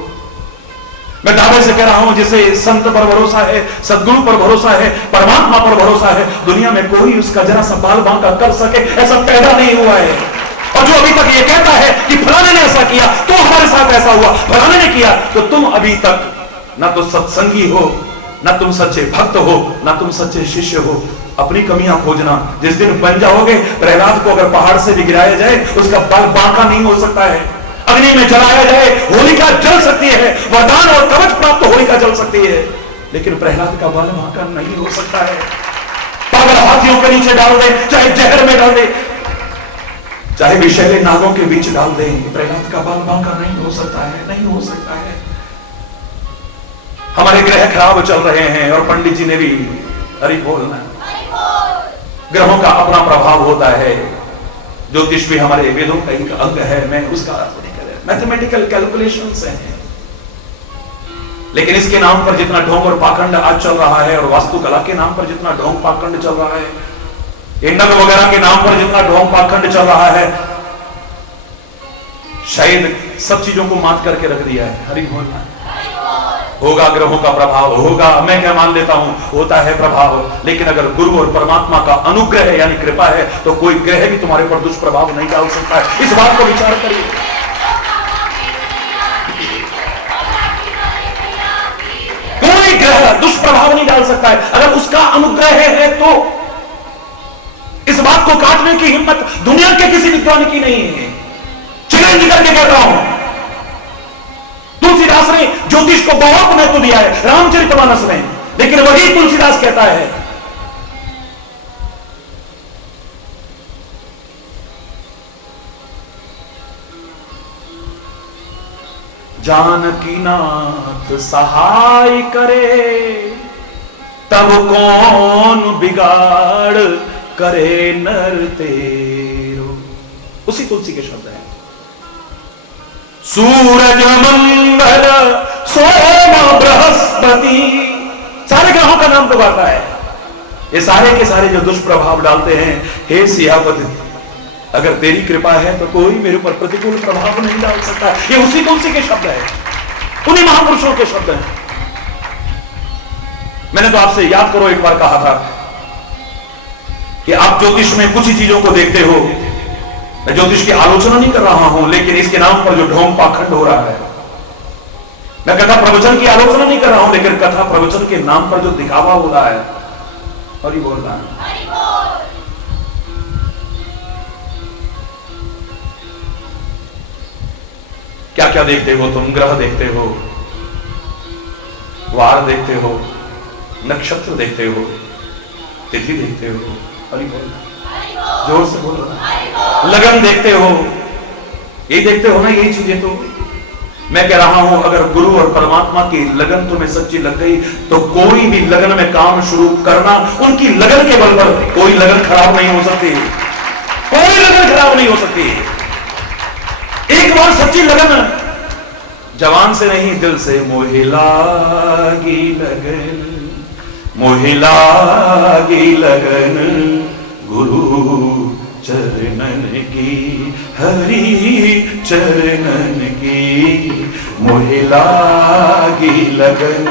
मैं दावे से कह रहा हूं, जिसे संत पर भरोसा है, सदगुरु पर भरोसा है, परमात्मा पर भरोसा है, दुनिया में कोई उसका जरा सा बाल बांका कर सके ऐसा पैदा नहीं हुआ है। और जो अभी तक ये कहता है कि फलाने ने ऐसा किया तो हमारे साथ ऐसा हुआ, फलाने ने किया, तो तुम अभी तक ना तो सत्संगी हो, ना तुम सच्चे भक्त हो, ना तुम सच्चे शिष्य हो। अपनी कमियां खोजना। जिस दिन बन जाओगे, प्रहलाद को अगर पहाड़ से भी गिराया जाए उसका बाल बांका नहीं हो सकता है। अग्नि में जलाया जाए होलिका जल सकती है, वरदान और कवच प्राप्त होलिका जल सकती है, लेकिन प्रहलाद का बाल बांका नहीं हो सकता है। पागल हाथियों के नीचे डाल दे, चाहे जहर में डाल दे, चाहे विषैले नागों के बीच डाल दे, प्रहलाद का बाल बांका नहीं हो सकता है, नहीं हो सकता है। हमारे ग्रह खराब चल रहे हैं और पंडित जी ने भी हरि बोलना। ग्रहों का अपना प्रभाव होता है। ज्योतिष भी हमारे वेदों का एक अंग है। मैं उसका मैथमेटिकल कैलकुलेशंस हैं, लेकिन इसके नाम पर जितना ढोंग और पाखंड आज चल रहा है, और वास्तुकला के नाम पर जितना ढोंग पाखंड चल रहा है, नग वगैरह के नाम पर जितना ढोंग पाखंड चल रहा है, शायद सब चीजों को मात करके रख दिया है। हरि बोलना। होगा ग्रहों का प्रभाव, होगा, मैं क्या मान लेता हूं, होता है प्रभाव, लेकिन अगर गुरु और परमात्मा का अनुग्रह है यानी कृपा है तो कोई ग्रह भी तुम्हारे पर दुष्प्रभाव नहीं डाल सकता है। इस बात को विचार करिए। कोई ग्रह दुष्प्रभाव नहीं डाल सकता है। अगर उसका अनुग्रह है तो इस बात को काटने की हिम्मत दुनिया के किसी विद्वान की नहीं है। चैलेंज करके कह रहा हूं, तुलसीदास ने ज्योतिष को बहुत महत्व दिया है रामचरितमानस में, लेकिन वही तुलसीदास कहता है जानकी नाथ सहाय करे तब कौन बिगाड़ करे नर तेरो। उसी तुलसी के शब्द हैं। सूरज मंगल सोम बृहस्पति, सारे ग्रहों का नाम तो आता है। ये सारे के सारे जो दुष्प्रभाव डालते हैं, हे सियापति अगर तेरी कृपा है तो कोई मेरे ऊपर प्रतिकूल प्रभाव नहीं डाल सकता। ये उसी तुलसी के शब्द है, उन्हीं महापुरुषों के शब्द हैं। मैंने तो आपसे याद करो एक बार कहा था कि आप ज्योतिष में कुछ ही चीजों को देखते हो। मैं ज्योतिष की आलोचना नहीं कर रहा हूं, लेकिन इसके नाम पर जो ढोंग पाखंड हो रहा है, मैं कथा प्रवचन की आलोचना नहीं कर रहा हूं, लेकिन कथा प्रवचन के नाम पर जो दिखावा हो रहा है, हरि बोल रहा है। क्या क्या देखते हो तुम? ग्रह देखते हो, वार देखते हो, नक्षत्र देखते हो, तिथि देखते हो, हरि बोल। जोर से बोलो ना। लगन देखते हो, यही देखते हो ना, यही चीजें। तो मैं कह रहा हूं, अगर गुरु और परमात्मा की लगन तुम्हें सच्ची लग गई तो कोई भी लगन में काम शुरू करना, उनकी लगन के बल पर कोई लगन खराब नहीं हो सकती, कोई लगन खराब नहीं हो सकती। एक बार सच्ची लगन, जवान से नहीं दिल से, मोहे लागी लगन, मोहे लागी लगन, गुरु चरणन की, हरि चरणन की, मोहे लागी लगन,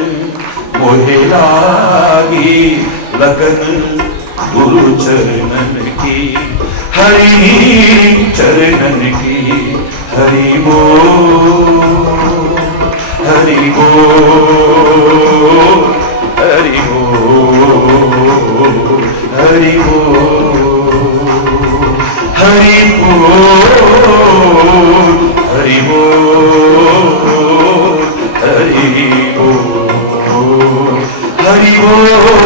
मोहे लागी लगन, गुरु चरणन की, हरि चरणन की, हरि बोल, हरि बोल, हरि बोल, हरि बोल, हरि बोल, हरि बोल, हरि बोल, हरि बोल,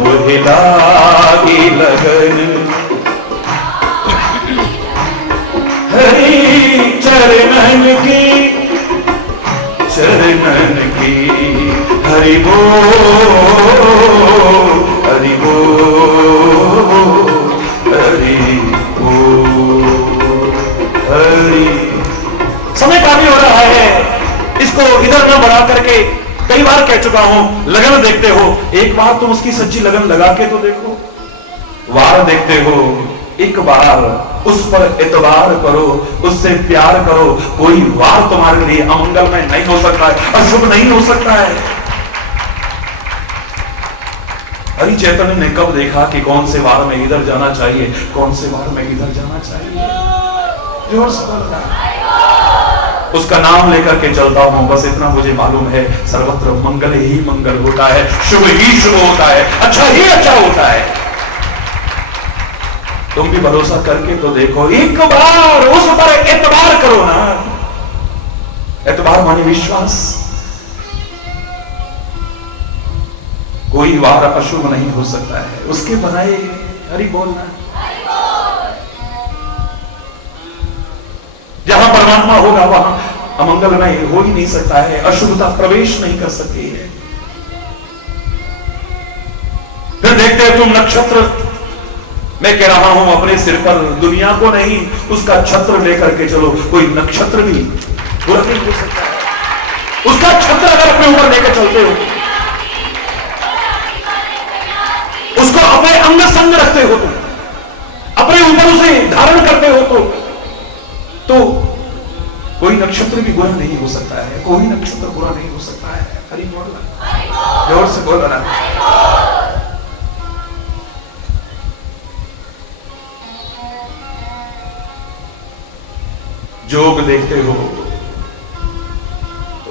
मोहे लागी लगन, हरि चरणन की, चरणन की, हरि बोल, हरि बोल, हरि बोल, हरि। समय काफी हो रहा है, इसको इधर न बढ़ा करके कई बार कह चुका हूं, लगन देखते हो, एक बार तुम उसकी सच्ची लगन लगा के तो देखो। वार देखते हो, एक बार उस पर एतबार करो, उससे प्यार करो। कोई वार तुम्हारे लिए अमंगलमय नहीं हो सकता है, अशुभ नहीं हो सकता है। हरि चैतन्य ने कब देखा कि कौन से वार में इधर जाना चाहिए, कौन से वार में इधर जाना चाहिए? जोर से बोलना। उसका नाम लेकर के चलता हूं, बस इतना मुझे मालूम है, सर्वत्र मंगल ही मंगल होता है, शुभ ही शुभ होता है, अच्छा ही अच्छा होता है। तुम भी भरोसा करके तो देखो, एक बार उस पर एतबार करो ना। एतबार माने विश्वास। कोई वार अशुभ नहीं हो सकता है, उसके बनाए। हरि बोलना। जहां परमात्मा होगा वहां अमंगलमय हो ही नहीं सकता है, अशुभता प्रवेश नहीं कर सकती है। फिर देखते हो तुम नक्षत्र, मैं कह रहा हूं अपने सिर पर दुनिया को नहीं, उसका छत्र लेकर के चलो। कोई नक्षत्र भी बुरा नहीं हो सकता है, उसका छत्र अगर अपने ऊपर लेकर चलते हो, उसको अपने अंग संग रखते हो, तुम अपने ऊपर उसे धारण करते हो, तो कोई नक्षत्र भी बुरा नहीं हो सकता है, कोई नक्षत्र बुरा नहीं हो सकता है। हरि बोल, जोर से बोलो ना। जोग देखते हो,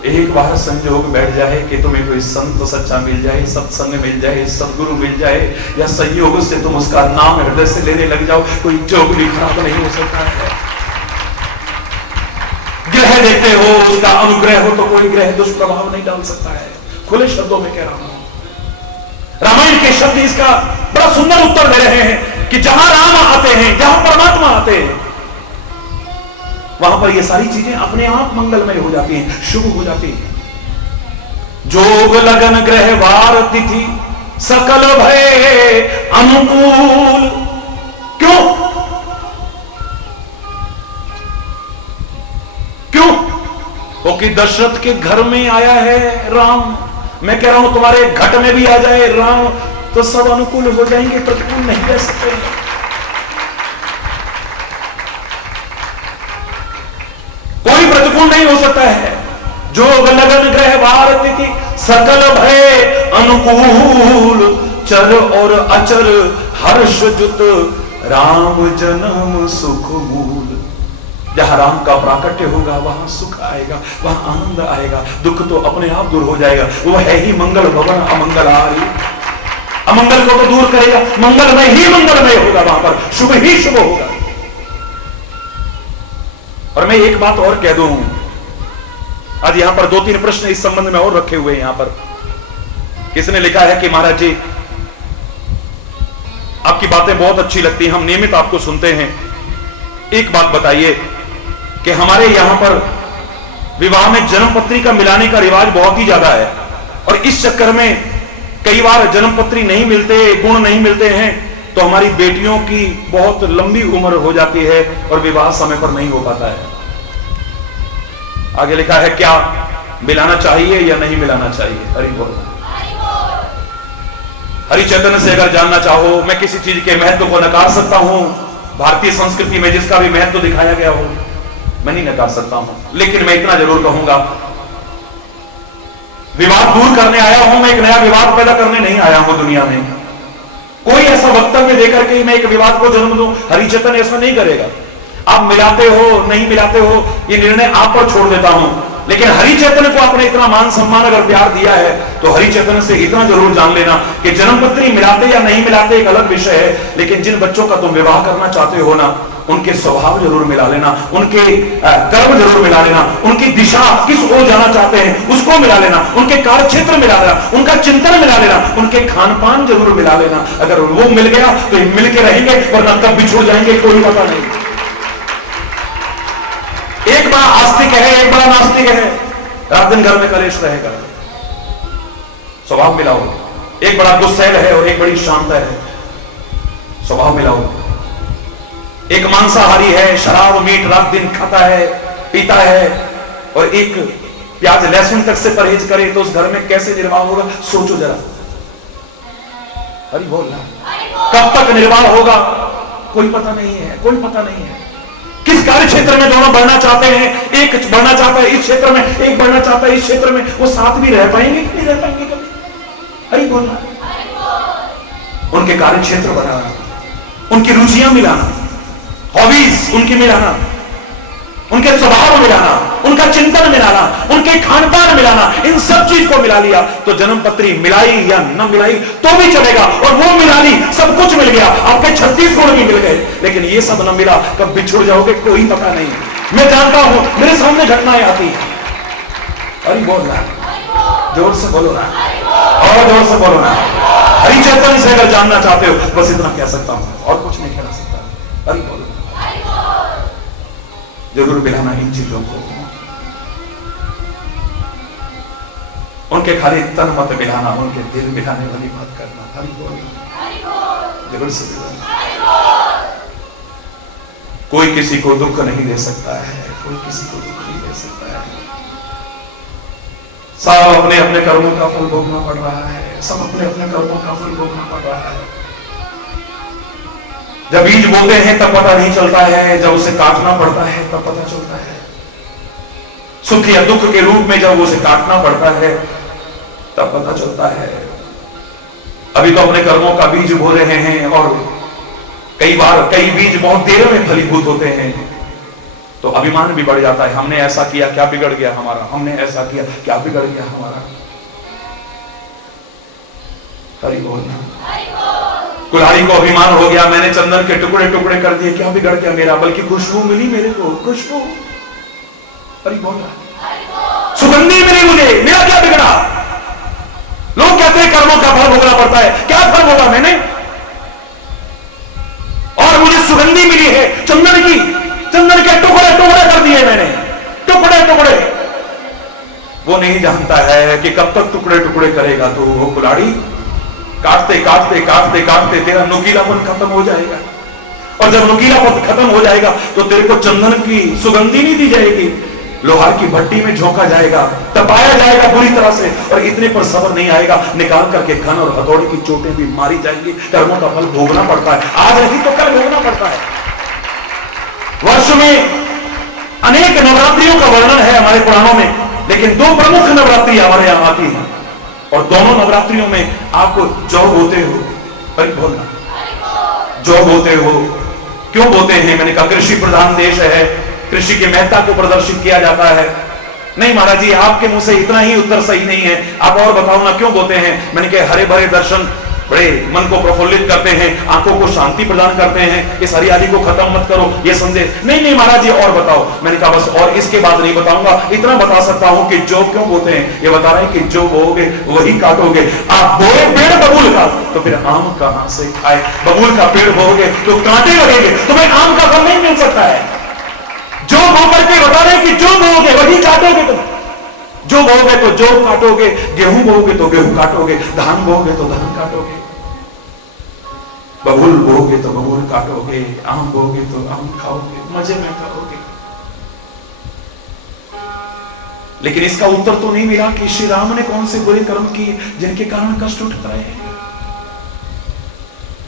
एक बार संजोग बैठ जाए कि तुम्हें कोई संत सच्चा मिल जाए, सत्संग मिल जाए, सदगुरु मिल जाए, या संयोग से तुम उसका नाम हृदय से लेने लग जाओ, कोई जोग भी खराब नहीं हो सकता है। ग्रह देखते हो, उसका अनुग्रह हो तो कोई ग्रह दुष्प्रभाव नहीं डाल सकता है। खुले शब्दों में कह रहा हूं, रामायण के शब्द इसका बड़ा सुंदर उत्तर दे रहे हैं कि जहां राम आते हैं, जहां परमात्मा आते हैं, वहां पर ये सारी चीजें अपने आप मंगलमय हो जाती हैं, शुभ हो जाती हैं। जोग लगन ग्रह वार तिथि सकल भय अनुकूल। क्यों? क्यों? क्योंकि दशरथ के घर में आया है राम। मैं कह रहा हूं तुम्हारे घट में भी आ जाए राम तो सब अनुकूल हो जाएंगे, प्रतिकूल नहीं रह सकते। प्रतिकूल नहीं हो सकता है। जो लगन ग्रह वार तिथि सकल भय अनुकूल, चर और अचर हर्ष जुत राम जन्म सुख मूल। जहां राम का प्राकट्य होगा वहां सुख आएगा, वहां आनंद आएगा, दुख तो अपने आप दूर हो जाएगा। वो है ही मंगल भवन अमंगलहारी, अमंगल को तो दूर करेगा, मंगलमय ही मंगलमय होगा, वहां पर शुभ ही शुभ होगा। और मैं एक बात और कह दूं, आज यहां पर 2-3 प्रश्न इस संबंध में और रखे हुए हैं। यहां पर किसने लिखा है कि महाराज जी आपकी बातें बहुत अच्छी लगती हैं, हम नियमित आपको सुनते हैं। एक बात बताइए कि हमारे यहां पर विवाह में जन्मपत्री का मिलाने का रिवाज बहुत ही ज्यादा है, और इस चक्कर में कई बार जन्मपत्री नहीं मिलते, गुण नहीं मिलते हैं, तो हमारी बेटियों की बहुत लंबी उम्र हो जाती है और विवाह समय पर नहीं हो पाता है। आगे लिखा है, क्या मिलाना चाहिए या नहीं मिलाना चाहिए? हरि बोल। हरि चैतन्य से अगर जानना चाहो, मैं किसी चीज के महत्व को नकार सकता हूं, भारतीय संस्कृति में जिसका भी महत्व दिखाया गया हो, मैं नहीं नकार सकता हूं, लेकिन मैं इतना जरूर कहूंगा, विवाद दूर करने आया हूं मैं, एक नया विवाद पैदा करने नहीं आया हूं दुनिया में। कोई ऐसा वक्तव्य देकर के मैं एक विवाद को जन्म दूं, हरि चैतन्य ऐसा नहीं करेगा। आप मिलाते हो नहीं मिलाते हो, ये निर्णय आप पर छोड़ देता हूं, लेकिन हरि चैतन्य को आपने इतना मान सम्मान अगर प्यार दिया है, तो हरि चैतन्य से इतना जरूर जान लेना कि जन्मपत्री मिलाते या नहीं मिलाते एक अलग विषय है, लेकिन जिन बच्चों का तुम विवाह करना चाहते हो ना, उनके स्वभाव जरूर मिला लेना, उनके कर्म जरूर मिला लेना, उनकी दिशा किस ओर जाना चाहते हैं उसको मिला लेना, उनके कार्य क्षेत्र मिला लेना, उनका चिंतन मिला लेना, उनके खान पान जरूर मिला लेना। अगर वो मिल गया तो मिल के रहेंगे, वरना कब बिछुड़ जाएंगे कोई पता नहीं। एक बड़ा आस्तिक है, एक बड़ा नास्तिक है, रात दिन घर में कलेश रहेगा। स्वभाव मिलाओ। एक बड़ा गुस्सैल है और एक बड़ी शांत है, स्वभाव मिलाओ। एक मांसाहारी है, शराब मीट रात दिन खाता है पीता है, और एक प्याज लहसुन तक से परहेज करे, तो उस घर में कैसे निर्वाह होगा सोचो जरा। हरि बोल रहा, कब तक निर्वाह होगा कोई पता नहीं है, कोई पता नहीं है। किस कार्य क्षेत्र में दोनों बढ़ना चाहते हैं, एक बढ़ना चाहता है इस क्षेत्र में, एक बढ़ना चाहता है इस क्षेत्र में, वो साथ भी रह पाएंगे कि नहीं रह पाएंगे कभी? हरि बोलना। उनके कार्य क्षेत्र बनाना, उनकी रुचियां मिलाना, हॉबीज उनकी मिलाना, उनके स्वभाव मिलाना, उनका चिंतन मिलाना, उनके खान पान मिलाना, इन सब चीज को मिला लिया तो जन्मपत्री मिलाई या न मिलाई तो भी चलेगा। और वो मिला ली, सब कुछ मिल गया, आपके 36 गुण भी मिल गए, लेकिन ये सब न मिला, कब बिछुड़ जाओगे कोई पता नहीं। मैं जानता हूं, मेरे सामने घटनाएं आती है। अरे बोल रहा है, जोर से बोलो ना, और जोर से बोलो ना। हरि चैतन्य से अगर जानना चाहते हो, बस इतना कह सकता हूं, और कुछ नहीं कहना सकता। हरि बोलो, जरूर मिलाना इन चीजों को, उनके खाली तन मत मिलाना, उनके दिल मिलाने वाली बात करना। हरि बोल, जरूर से मिलाना। कोई किसी को दुख नहीं दे सकता है, कोई किसी को दुख नहीं दे सकता है। सब अपने अपने कर्मों का फल भोगना पड़ रहा है, सब अपने अपने कर्मों का फल भोगना पड़ रहा है। जब बीज बोते हैं तब पता नहीं चलता है, जब उसे काटना पड़ता है तब पता चलता है। सुख या दुख के रूप में जब उसे काटना पड़ता है तब पता चलता है। अभी तो अपने कर्मों का बीज बो रहे हैं, और कई बार कई बीज बहुत देर में फलीभूत होते हैं, तो अभिमान भी बढ़ जाता है। हमने ऐसा किया, क्या बिगड़ गया हमारा, हमने ऐसा किया, क्या बिगड़ गया हमारा। हरि बोलना। कुल्हाड़ी को अभिमान हो गया, मैंने चंदन के टुकड़े टुकड़े कर दिए, क्या बिगड़ गया मेरा, बल्कि खुशबू मिली मेरे को, खुशबू। हरि बोलना। सुगंधी मिली मुझे, मेरा क्या बिगड़ा। लोग कहते हैं कर्मों का फल भोगना पड़ता है, क्या फल भोगा मैंने, और मुझे सुगंधी मिली है चंदन की, चंदन के टुकड़े टुकड़े कर दिए मैंने, टुकड़े टुकड़े। वो नहीं जानता है कि कब तक टुकड़े टुकड़े करेगा, तो वो कुल्हाड़ी काटते काटते काटते काटते तेरा नुकीलापन खत्म हो जाएगा, और जब नुकीलापन खत्म हो जाएगा तो तेरे को चंदन की सुगंधी नहीं दी जाएगी, लोहार की भट्टी में झोंका जाएगा, तपाया जाएगा बुरी तरह से, और इतने पर सब्र नहीं आएगा, निकाल करके घन और हथौड़ी की चोटें भी मारी जाएंगी। कर्मों का फल भोगना पड़ता है, आज नहीं तो कल भोगना पड़ता है। वर्ष में अनेक नवरात्रियों का वर्णन है हमारे पुराणों में, लेकिन दो प्रमुख नवरात्रि हमारे यहां आती है, और दोनों नवरात्रियों में आप जौ बोते हो। पर बोलना, जौ बोते हो, क्यों बोते हैं? मैंने कहा कृषि प्रधान देश है, कृषि की महत्ता को प्रदर्शित किया जाता है। नहीं महाराज जी, आपके मुंह से इतना ही उत्तर सही नहीं है, आप और बताओ ना क्यों बोते हैं। मैंने कहा हरे भरे दर्शन बड़े मन को प्रफुल्लित करते हैं, आंखों को शांति प्रदान करते हैं, इस हरियाली को खत्म मत करो, ये संदेश नहीं नहीं महाराज जी और बताओ। मैंने कहा बस और इसके बाद नहीं बताऊंगा, इतना बता सकता हूं कि जो क्यों बोते हैं, ये बता रहे हैं कि जो बोओगे वही काटोगे। आप बोए पेड़ बबूल का तो फिर आम कहां से खाए, बबूल का पेड़ बोओगे तो कांटे लगेंगे, तुम्हें आम का फल नहीं मिल सकता है। जो बो करके बता रहे हैं कि जो बोओगे वही काटोगे, तुम जो बोओगे तो जो काटोगे, गेहूं बोओगे तो गेहूं काटोगे, धान बोओगे तो धान काटोगे, बबूल बोओगे तो बबूल काटोगे, आम बोओगे तो आम खाओगे, मजे में खाओगे। लेकिन इसका उत्तर तो नहीं मिला कि श्री राम ने कौन से बुरे कर्म किए जिनके कारण कष्ट उठ रहे हैं।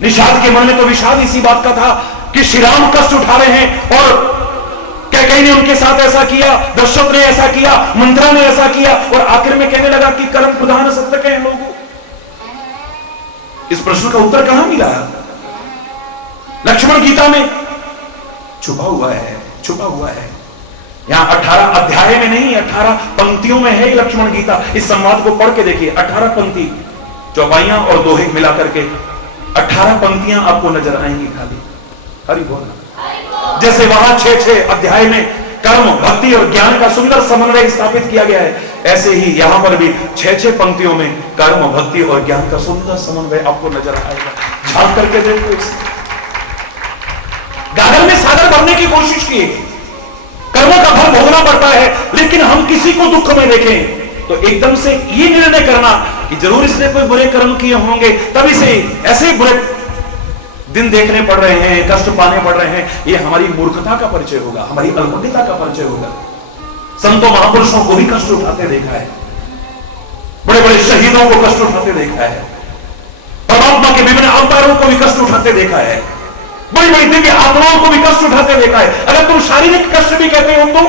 निषाद के मन में तो विषाद इसी बात का था कि श्री राम कष्ट उठा रहे हैं, और कैकेयी ने उनके साथ ऐसा किया, दशरथ ने ऐसा किया, मंत्रा ने ऐसा किया, और आखिर में कहने लगा कि कर्म प्रधान सत्य के हैं लोगों। इस प्रश्न का उत्तर कहां मिला? लक्ष्मण गीता में छुपा हुआ है, छुपा हुआ है। यहां 18 अध्याय में नहीं, 18 पंक्तियों में है लक्ष्मण गीता। इस संवाद को पढ़ के देखिए, 18 पंक्ति, चौपाइयां और दोहे मिलाकर के 18 पंक्तियां आपको नजर आएंगी खाली। हरि बोल। जैसे वहां 6 अध्याय में कर्म, भक्ति और ज्ञान का सुंदर समन्वय स्थापित किया गया है, ऐसे ही यहां पर भी 6 पंक्तियों में कर्म, भक्ति और ज्ञान का सुंदर समन्वय आपको नजर आएगा। झांक करके देखो इसे। गागर में सागर भरने की कोशिश की, कर्मों का फल भोगना पड़ता है, लेकिन हम किसी को दुख में देखें तो एकदम से ये निर्णय करना कि जरूर इसने कोई बुरे कर्म किए होंगे तब इसे ऐसे बुरे दिन देखने पड़ रहे हैं, कष्ट पाने पड़ रहे हैं, ये हमारी मूर्खता का परिचय होगा, हमारी अल्पज्ञता का परिचय होगा। संतों महापुरुषों को भी कष्ट उठाते देखा है, बड़े बड़े शहीदों को कष्ट उठाते देखा है, परमात्मा के विभिन्न अवतारों को भी कष्ट उठाते देखा है, बड़ी बड़ी दिव्य आत्माओं को भी कष्ट उठाते देखा है। अगर तुम शारीरिक कष्ट भी कहते हो तो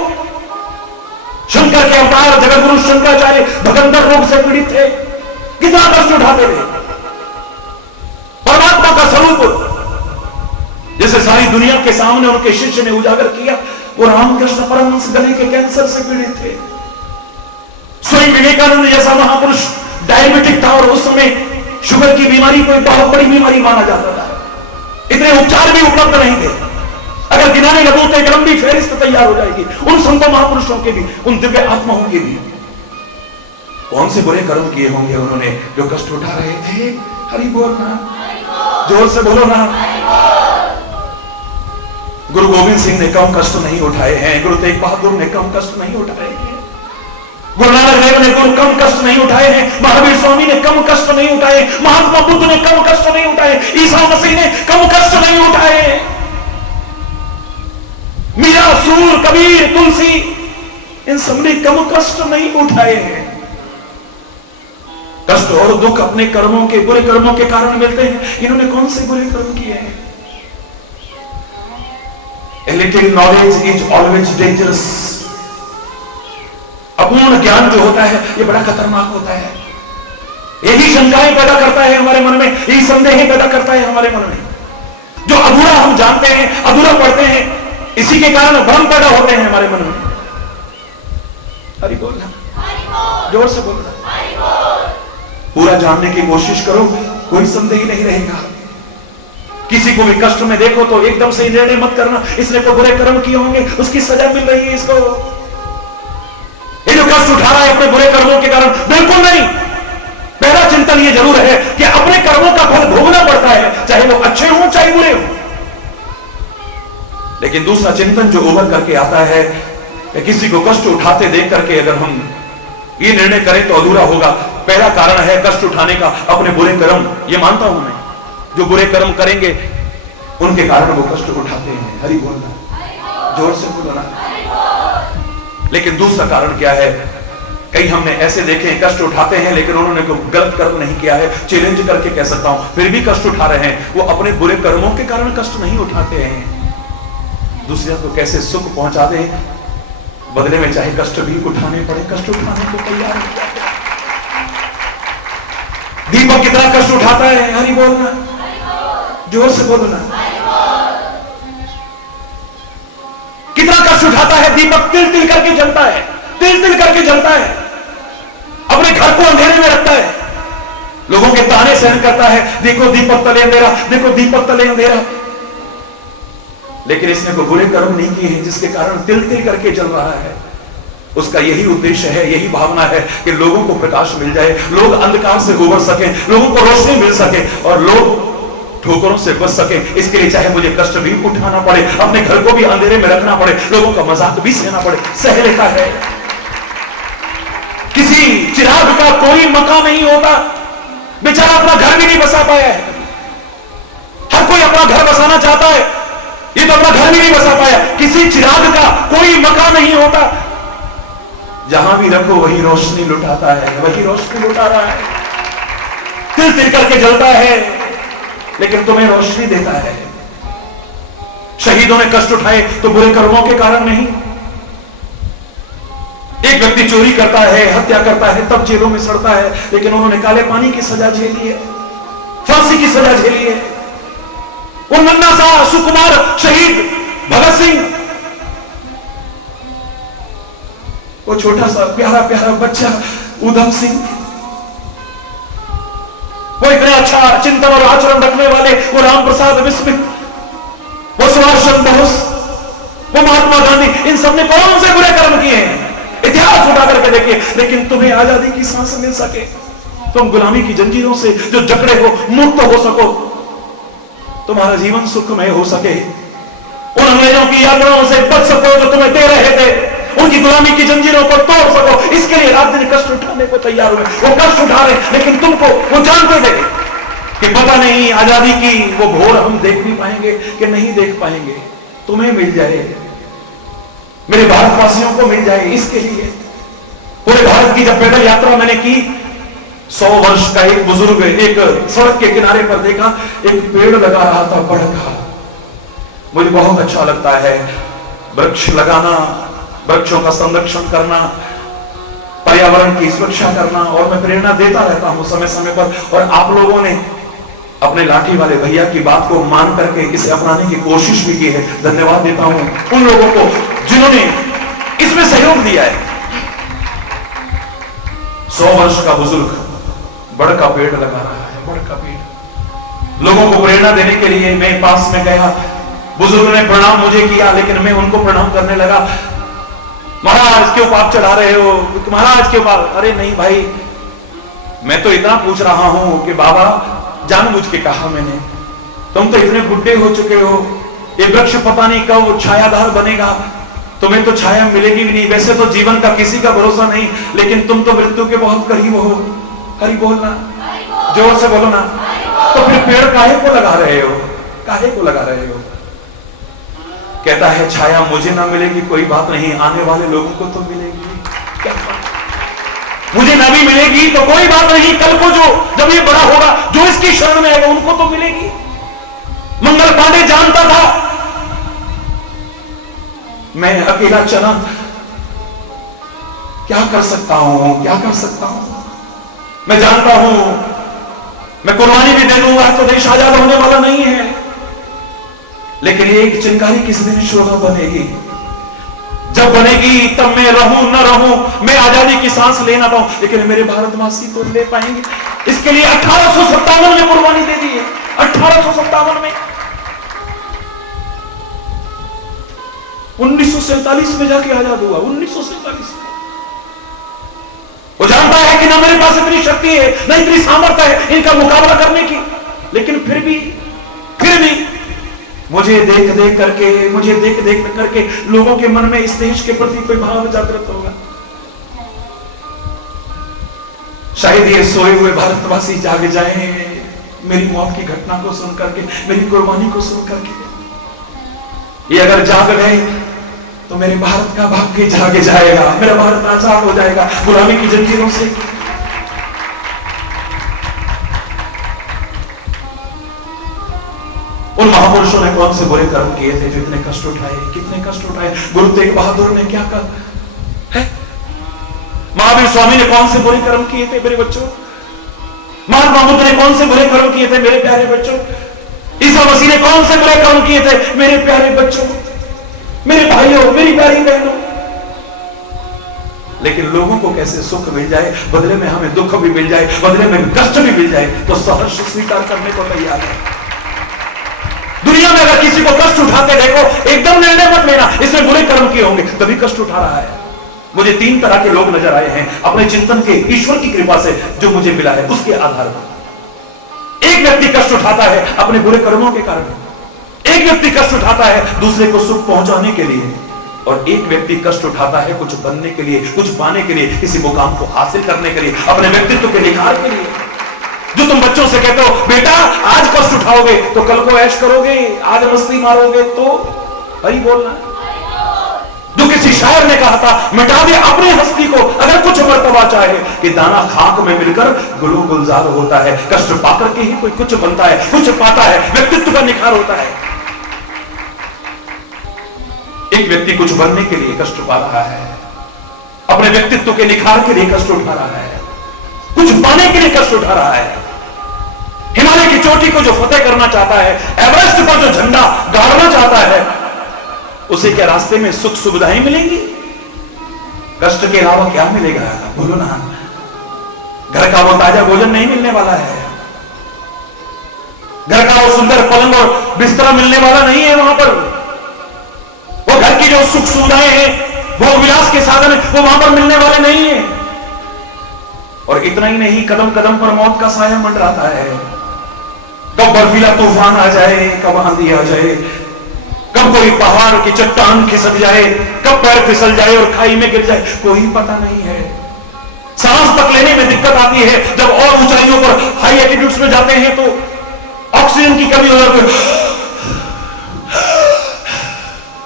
शंकर के अवतार जगतगुरु शंकराचार्य भगंदर रोग से पीड़ित थे, कितना कष्ट उठाते थे। परमात्मा का स्वरूप जैसे सारी दुनिया के सामने उनके शिष्य ने उजागर किया, वो रामकृष्ण परमहंस गले के कैंसर से पीड़ित थे। स्वयं विवेकानंद जैसा महापुरुष डायबिटिक था, और उस समय शुगर की बीमारी कोई बहुत बड़ी बीमारी माना जाता था, इतने उपचार भी उपलब्ध नहीं थे। अगर गिनाने लगो तो एक लंबी फहरिस्त तैयार हो जाएगी उन संतों महापुरुषों के भी, उन दिव्य आत्माओं के भी। कौन से बुरे कर्म किए होंगे उन्होंने जो कष्ट उठा रहे थे? हरि बोल ना, जोर से बोलो ना। गुरु गोविंद सिंह ने कम कष्ट नहीं उठाए हैं, गुरु तेग बहादुर ने कम कष्ट नहीं उठाए हैं, गुरु नानक देव ने कम कष्ट नहीं उठाए हैं, महावीर स्वामी ने कम कष्ट नहीं उठाए, महात्मा बुद्ध ने कम कष्ट नहीं उठाए, ईसा मसीह ने कम कष्ट नहीं उठाए, मीरा, सूर, कबीर, तुलसी, इन सबने कम कष्ट नहीं उठाए हैं। कष्ट और दुख अपने कर्मों के, बुरे कर्मों के कारण मिलते हैं। इन्होंने कौन से बुरे कर्म किए हैं? A little knowledge is always dangerous. अपूर्ण ज्ञान जो होता है ये बड़ा खतरनाक होता है। यही शंकाएं पैदा करता है हमारे मन में, यही संदेह पैदा करता है हमारे मन में। जो अधूरा हम जानते हैं, अधूरा पढ़ते हैं, इसी के कारण भ्रम पैदा होते हैं हमारे मन में। हरि बोल, जोर से बोलना। पूरा जानने की कोशिश करो, कोई संदेह नहीं रहेगा। किसी को भी कष्ट में देखो तो एकदम से निर्णय मत करना इसने तो बुरे कर्म किए होंगे, उसकी सजा मिल रही है इसको, ये जो कष्ट उठा रहा है अपने बुरे कर्मों के कारण, बिल्कुल नहीं। पहला चिंतन ये जरूर है कि अपने कर्मों का फल भोगना पड़ता है, चाहे वो अच्छे हो चाहे बुरे हो। लेकिन दूसरा चिंतन जो उभर करके आता है कि किसी को कष्ट उठाते देख करके अगर हम ये निर्णय करें तो अधूरा होगा। पहला कारण है कष्ट उठाने का अपने बुरे कर्म, ये मानता हूं मैं, जो बुरे कर्म करेंगे उनके कारण वो कष्ट उठाते हैं। हरि बोलना, जोर से बोलना। लेकिन दूसरा कारण क्या है? कई हमने ऐसे देखे हैं कष्ट उठाते हैं लेकिन उन्होंने कोई गलत कर्म नहीं किया है, चैलेंज करके कह सकता हूं, फिर भी कष्ट उठा रहे हैं। वो अपने बुरे कर्मों के कारण कष्ट नहीं उठाते हैं, दूसरे को कैसे सुख पहुंचा दे, बदले में चाहे कष्ट भी उठाने पड़े, कष्ट उठाने को तैयार हो जाते हैं। दीपक कितना कष्ट उठाता है, हरि बोलना, जोर से बोलना। कितना कष्ट उठाता है दीपक, तिल तिल करके जलता है, तिल तिल करके जलता है, अपने घर को अंधेरे में रखता है, लोगों के ताने सहन करता है, देखो दीपक तले अंधेरा, देखो दीपक तले अंधेरा। लेकिन इसने कोई बुरे कर्म नहीं किए हैं जिसके कारण तिल तिल करके जल रहा है। उसका यही उद्देश्य है, यही भावना है कि लोगों को प्रकाश मिल जाए, लोग अंधकार से उबर सके, लोगों को रोशनी मिल सके और लोग ठोकरों से बच सके। इसके लिए चाहे मुझे कष्ट भी उठाना पड़े, अपने घर को भी अंधेरे में रखना पड़े, लोगों का मजाक भी सहना पड़े, सह लेता है। किसी चिराग का कोई मकान नहीं होता, बेचारा अपना घर भी नहीं बसा पाया है। हर कोई अपना घर बसाना चाहता है, ये तो अपना घर भी नहीं बसा पाया। किसी चिराग का कोई मकान नहीं होता, जहां भी रखो वही रोशनी लुटाता है, वही रोशनी लुटा रहा है, तिल तिल करके जलता है, लेकिन तुम्हें रोशनी देता है। शहीदों ने कष्ट उठाए तो बुरे कर्मों के कारण नहीं। एक व्यक्ति चोरी करता है, हत्या करता है, तब जेलों में सड़ता है, लेकिन उन्होंने काले पानी की सजा झेली है, फांसी की सजा झेली है। वो नन्हा सा सुकुमार शहीद भगत सिंह, वो छोटा सा प्यारा प्यारा बच्चा उधम सिंह, वो इतना अच्छा चिंतन और आचरण रखने वाले वो राम प्रसाद बिस्मिल, वो सुभाष चंद्र बोस, वो महात्मा गांधी, इन सबने कौन से बुरे कर्म किए हैं? इतिहास उठा करके देखिए। लेकिन तुम्हें आजादी की सांस मिल सके, तुम गुलामी की जंजीरों से जो जकड़े हो मुक्त हो सको, तुम्हारा जीवन सुखमय हो सके, उन अंग्रेजों की यात्राओं से बच सको जो तुम्हें दे रहे थे, उनकी गुलामी की जंजीरों को तोड़ सको, इसके लिए रात दिन कष्ट उठाने को तैयार हुए। वो कष्ट उठा रहे, लेकिन तुमको वो जानते थे कि पता नहीं आजादी की वो भोर हम देख भी पाएंगे कि नहीं देख पाएंगे। तुम्हें मिल जाए, मेरे भारतवासियों को मिल जाए, इसके लिए पूरे भारत की जब पैदल यात्रा मैंने की, 100 वर्ष का एक बुजुर्ग एक सड़क के किनारे पर देखा, एक पेड़ लगा रहा था बड़ा का। मुझे बहुत अच्छा लगता है वृक्ष लगाना, वृक्षों का संरक्षण करना, पर्यावरण की सुरक्षा करना, और मैं प्रेरणा देता रहता हूं समय समय पर। और आप लोगों ने अपने लाठी वाले भैया की बात को मान करके इसे अपनाने की कोशिश भी की है। धन्यवाद देता हूं उन लोगों को जिन्होंने इसमें सहयोग दिया है। 100 वर्ष का बुजुर्ग बड़ का पेड़ लगा रहा है, बड़ का पेड़। लोगों को प्रेरणा देने के लिए मैं पास में गया, बुजुर्ग ने प्रणाम मुझे किया, लेकिन मैं उनको प्रणाम करने लगा। महाराज क्यों पाप चढ़ा रहे हो, महाराज क्यों पाप? अरे नहीं भाई, मैं तो इतना पूछ रहा हूं कि बाबा जानबूझ के कहा मैंने, तुम तो इतने बुढ़े हो चुके हो, ये वृक्ष पता नहीं कब छायादार बनेगा, तुम्हें तो छाया मिलेगी भी नहीं। वैसे तो जीवन का किसी का भरोसा नहीं, लेकिन तुम तो मृत्यु के बहुत करीब हो। हरि बोलना, जोर से बोलो ना। तो फिर पेड़ काहे को लगा रहे हो, काहे को लगा रहे हो? कहता है छाया मुझे ना मिलेगी कोई बात नहीं, आने वाले लोगों को तो मिलेगी। क्या मुझे ना भी मिलेगी तो कोई बात नहीं, कल को जो जब ये बड़ा होगा, जो इसकी शरण में आएगा उनको तो मिलेगी। मंगल पांडे जानता था मैं अकेला चना क्या कर सकता हूं, क्या कर सकता हूं। मैं जानता हूं मैं कुर्बानी भी दे दूंगा तो देश आजाद होने वाला नहीं है, लेकिन एक चिंगारी किस दिन शोभा बनेगी। जब बनेगी तब मैं रहूं न रहूं, मैं आजादी की सांस लेना पाऊं, लेकिन मेरे भारतवासी तो ले पाएंगे। इसके लिए 1857 में कुर्बानी दे दी है, 1857 में। 1947 में जाके आजाद हुआ, 1947 में। वो जानता है कि ना मेरे पास इतनी शक्ति है, ना इतनी सामर्थ्य है इनका मुकाबला करने की, लेकिन फिर भी मुझे देख देख करके लोगों के मन में इस देश के प्रति कोई भाव जागृत होगा। शायद ये सोए हुए भारतवासी जाग जाएं मेरी मौत की घटना को सुन करके, मेरी कुर्बानी को सुन करके। ये अगर जाग गए तो मेरे भारत का भाग्य जाग जाएगा, मेरा भारत आजाद हो जाएगा गुलामी की जंजीरों से। उन महापुरुषों ने कौन से बुरे कर्म किए थे जो इतने कष्ट उठाए, कितने कष्ट उठाए। गुरु तेग बहादुर ने क्या कहा है? महावीर स्वामी ने कौन से बुरे कर्म किए थे मेरे बच्चों? महात्मा बुद्ध ने कौन से बुरे कर्म किए थे मेरे प्यारे बच्चों? ईसा मसीह ने कौन से बुरे कर्म किए थे मेरे प्यारे बच्चों, मेरे भाइयों, मेरी प्यारी बहनों? लेकिन लोगों को कैसे सुख मिल जाए, बदले में हमें दुख भी मिल जाए, बदले में कष्ट भी मिल जाए, तो सहर्ष स्वीकार करने को तैयार है। दुनिया में अगर किसी को कष्ट उठाते देखो, एकदम निर्णय मत लेना इसने बुरे कर्म किए होंगे तभी कष्ट उठा रहा है। मुझे 3 तरह के लोग नजर आए हैं अपने चिंतन के, ईश्वर की कृपा से जो मुझे मिला है उसके आधार पर। एक व्यक्ति कष्ट उठाता है अपने बुरे कर्मों के कारण, एक व्यक्ति कष्ट उठाता है दूसरे को सुख पहुंचाने के लिए, और एक व्यक्ति कष्ट उठाता है कुछ बनने के लिए, कुछ पाने के लिए, किसी मुकाम को हासिल करने के लिए, अपने व्यक्तित्व के निखार के लिए। जो तुम बच्चों से कहते हो बेटा आज कष्ट उठाओगे तो कल को ऐश करोगे, आज मस्ती मारोगे तो हरी बोलना। जो किसी शायर ने कहा था मिटा दे अपनी हस्ती को अगर कुछ मर्तबा चाहे, कि दाना खाक में मिलकर गुलो गुलजार होता है। कष्ट पाकर के ही कोई कुछ बनता है, कुछ पाता है, व्यक्तित्व का निखार होता है। एक व्यक्ति कुछ बनने के लिए कष्ट पा रहा है, अपने व्यक्तित्व के निखार के लिए कष्ट उठा रहा है, कुछ पाने के लिए कष्ट उठा रहा है। हिमालय की चोटी को जो फतेह करना चाहता है, एवरेस्ट पर जो झंडा गाड़ना चाहता है, उसे क्या रास्ते में सुख सुविधाएं मिलेंगी? कष्ट के अलावा क्या मिलेगा? बोलो ना। घर का वो ताजा भोजन नहीं मिलने वाला है, घर का वो सुंदर पलंग और बिस्तरा मिलने वाला नहीं है। वहां पर वो घर की जो सुख सुविधाएं हैं, वो विलास के साधन वो वहां पर मिलने वाले नहीं है। और इतना ही नहीं, कदम कदम पर मौत का साया मंडराता है। कब बर्फीला तूफान आ जाए, कब आंधी आ जाए, कब कोई पहाड़ की चट्टान खिसक जाए, कब पैर फिसल जाए और खाई में गिर जाए, कोई पता नहीं है। सांस तक लेने में दिक्कत आती है। जब और ऊंचाइयों पर हाई एल्टीट्यूड्स में जाते हैं तो ऑक्सीजन की कमी हो जाती है।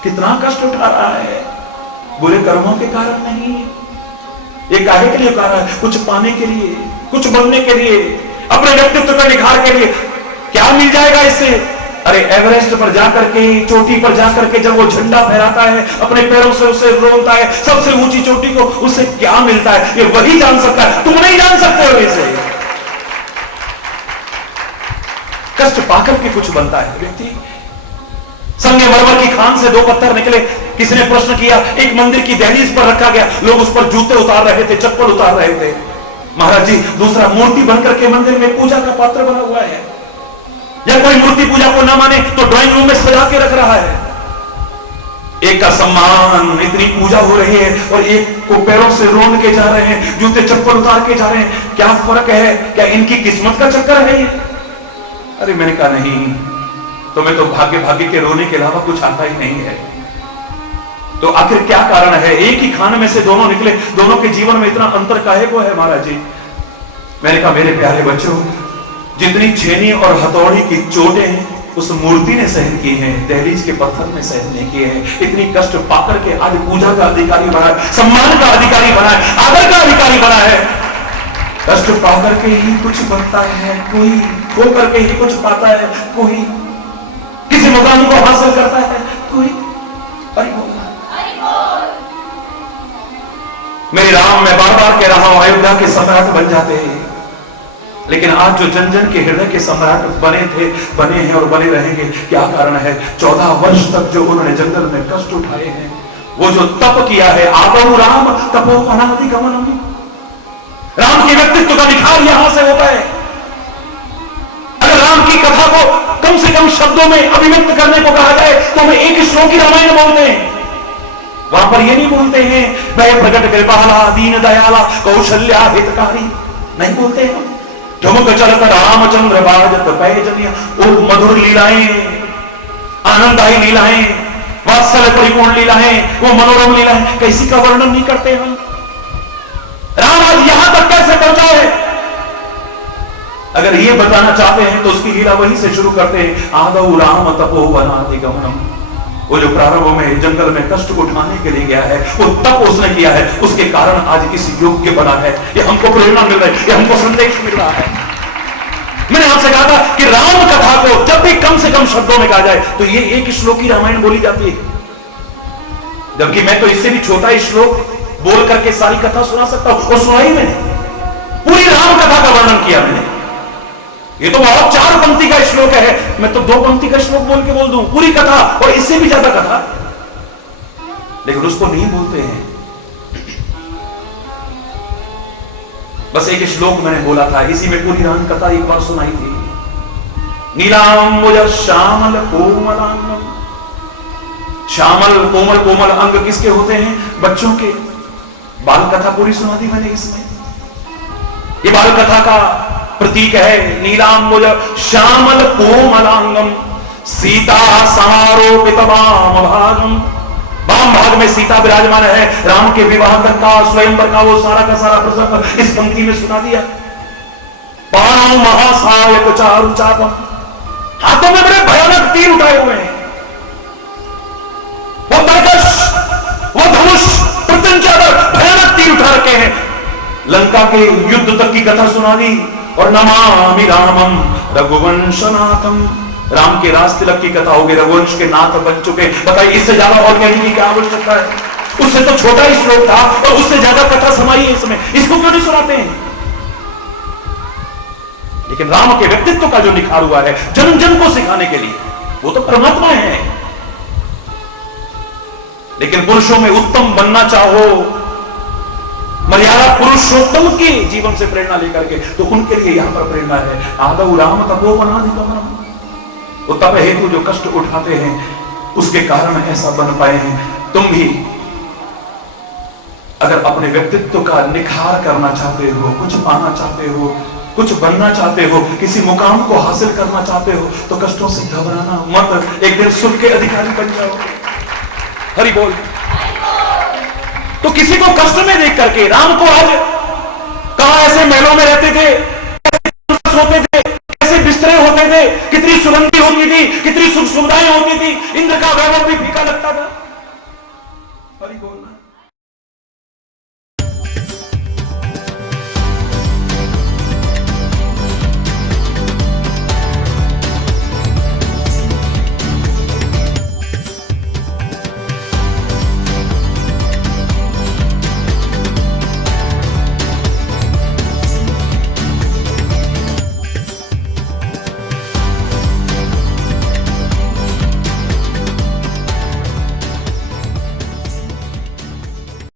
कितना कष्ट उठा रहा है, बुरे कर्मों के कारण नहीं। ये काहे के लिए उठा रहा है? कुछ पाने के लिए, कुछ बनने के लिए, अपने व्यक्तित्व का निखार के लिए। क्या मिल जाएगा इससे? अरे एवरेस्ट पर जाकर के, चोटी पर जाकर के जब वो झंडा फहराता है, अपने पैरों से उसे रोलता है सबसे ऊंची चोटी को, उसे क्या मिलता है ये वही जान सकता है, तुम नहीं जान सकते हो। इसे कष्ट पाकर के कुछ बनता है व्यक्ति। संगमरमर की खान से 2 पत्थर निकले। किसी ने प्रश्न किया, एक मंदिर की दहलीज पर रखा गया, लोग उस पर जूते उतार रहे थे, चप्पल उतार रहे थे। महाराज जी दूसरा मूर्ति बनकर के मंदिर में पूजा का पात्र बना हुआ है, या कोई मूर्ति पूजा को ना माने तो ड्राइंग रूम में सजा के रख रहा है। एक का सम्मान, इतनी पूजा हो रही है, और एक को पैरों से रोन के जा रहे हैं, जूते चप्पल उतार के जा रहे हैं। क्या फर्क है? क्या इनकी किस्मत का चक्कर है ये? अरे मैंने कहा नहीं, तुम्हें तो भाग्य भाग्य के रोने के अलावा कुछ आता ही नहीं है। तो आखिर क्या कारण है? एक ही खान में से दोनों निकले, दोनों के जीवन में इतना अंतर काहे को है महाराज जी? मैंने कहा मेरे प्यारे बच्चों, जितनी छेनी और हथौड़ी की चोटें उस मूर्ति ने सहन की हैं, दहलीज के पत्थर ने सहन नहीं किए हैं। इतनी कष्ट पाकर के आज पूजा का अधिकारी बना है, सम्मान का अधिकारी बना है, आदर का अधिकारी बना है। कष्ट पाकर के ही कुछ बनता है कोई, खो करके ही कुछ पाता है कोई, किसी मुकाम को हासिल करता है कोई। मेरे राम, मैं बार बार कह रहा हूं अयोध्या के सम्राट बन जाते हैं, लेकिन आज जो जन जन के हृदय के सम्राट बने थे, बने हैं और बने रहेंगे, क्या कारण है? 14 वर्ष तक जो उन्होंने जंगल में कष्ट उठाए हैं, वो जो तप किया है। आदौ राम तपो अनादि गमनम। राम के व्यक्तित्व का निखार यहां से होता है। अगर राम की कथा को कम से कम शब्दों में अभिव्यक्त करने को कहा जाए तो हम एक श्लोकी रामायण बोलते हैं। वहां पर ये नहीं बोलते हैं भय प्रकट कृपाला दीन दयाला कौशल्या हितकारी, नहीं बोलते हैं। ठुमक चलत रामचंद्र बाजत पैजनिया, वो मधुर लीलाएं, आनंददायी लीलाएं, वात्सल्य परिपूर्ण लीलाएं, वो मनोरम लीलाएं, कैसी का वर्णन नहीं करते हम। राम आज यहां तक कैसे पहुंचा है? अगर ये बताना चाहते हैं तो उसकी लीला वहीं से शुरू करते हैं। आदौ राम तपो वनादि गमनम। वो जो प्रारंभ में जंगल में कष्ट उठाने के लिए गया है, वो तप उसने किया है, उसके कारण आज इस योग्य बना है। ये हमको प्रेरणा मिल रही है, ये हमको संदेश मिल रहा है। मैंने आपसे कहा था कि राम कथा को जब भी कम से कम शब्दों में कहा जाए तो ये एक श्लोकी रामायण बोली जाती है, जबकि मैं तो इससे भी छोटा श्लोक बोल करके सारी कथा सुना सकता हूं। और सुनाई मैंने, पूरी राम कथा का वर्णन किया मैंने। ये तो बहुत 4 पंक्ति का श्लोक है, मैं तो 2 पंक्ति का श्लोक बोल के बोल दूं पूरी कथा, और इससे भी ज्यादा कथा, लेकिन उसको नहीं बोलते हैं। बस एक श्लोक मैंने बोला था, इसी में पूरी राम कथा एक बार सुनाई थी। नीलांबुज श्यामल कोमलांगम। श्यामल कोमल कोमल अंग किसके होते हैं? बच्चों के। बाल कथा पूरी सुना दी मैंने इसमें। ये बाल कथा का प्रतीक है। नीलांबुज श्यामल कोमलांगम सीता समारोपित वाम भागम। वाम भाग में सीता विराजमान है। राम के विवाह तक का, स्वयंवर का वो सारा का सारा प्रसंग इस पंक्ति में सुना दिया। बाणों महासायक चारु चापम। हाथों में बड़े भयानक तीर उठाए हुए हैं। वो तरकश, वो धनुष, प्रत्यंचा भयानक तीर उठा रखे हैं। लंका के युद्ध तक की कथा सुना दी। और नमामि रामम रघुवंशनाथम। राम के राज तिलक की कथा होगी, रघुवंश के नाथ बन चुके। बताइए इससे ज्यादा और कहने की क्या आवश्यकता है? उससे तो छोटा ही श्लोक था और उससे ज्यादा कथा समाई है इसमें। इसको क्यों नहीं सुनाते हैं? लेकिन राम के व्यक्तित्व का जो निखार हुआ है जन जन को सिखाने के लिए, वो तो परमात्मा है। लेकिन पुरुषों में उत्तम बनना चाहो, मर्यादा पुरुषोत्तम के जीवन से प्रेरणा लेकर के, तो उनके लिए यहां पर प्रेरणा है। आदौ राम तपोवनाधिगमनम। वो तप हेतु जो कष्ट उठाते हैं उसके कारण ऐसा बन पाए हैं। तुम भी अगर अपने व्यक्तित्व का निखार करना चाहते हो, कुछ पाना चाहते हो, कुछ बनना चाहते हो, किसी मुकाम को हासिल करना चाहते हो, तो कष्टों से घबराना मत। एक दिन सुख के अधिकारी बन जाओ। हरि बोल। तो किसी को कष्ट में देख करके राम को आज कहां ऐसे महलों में रहते थे, कैसे सोते थे, कैसे बिस्तरे होते थे, कितनी सुगंधी होती थी, कितनी सुख सुविधाएं होती थी, इंद्र का वैभव भी फीका लगता था। हरि बोल।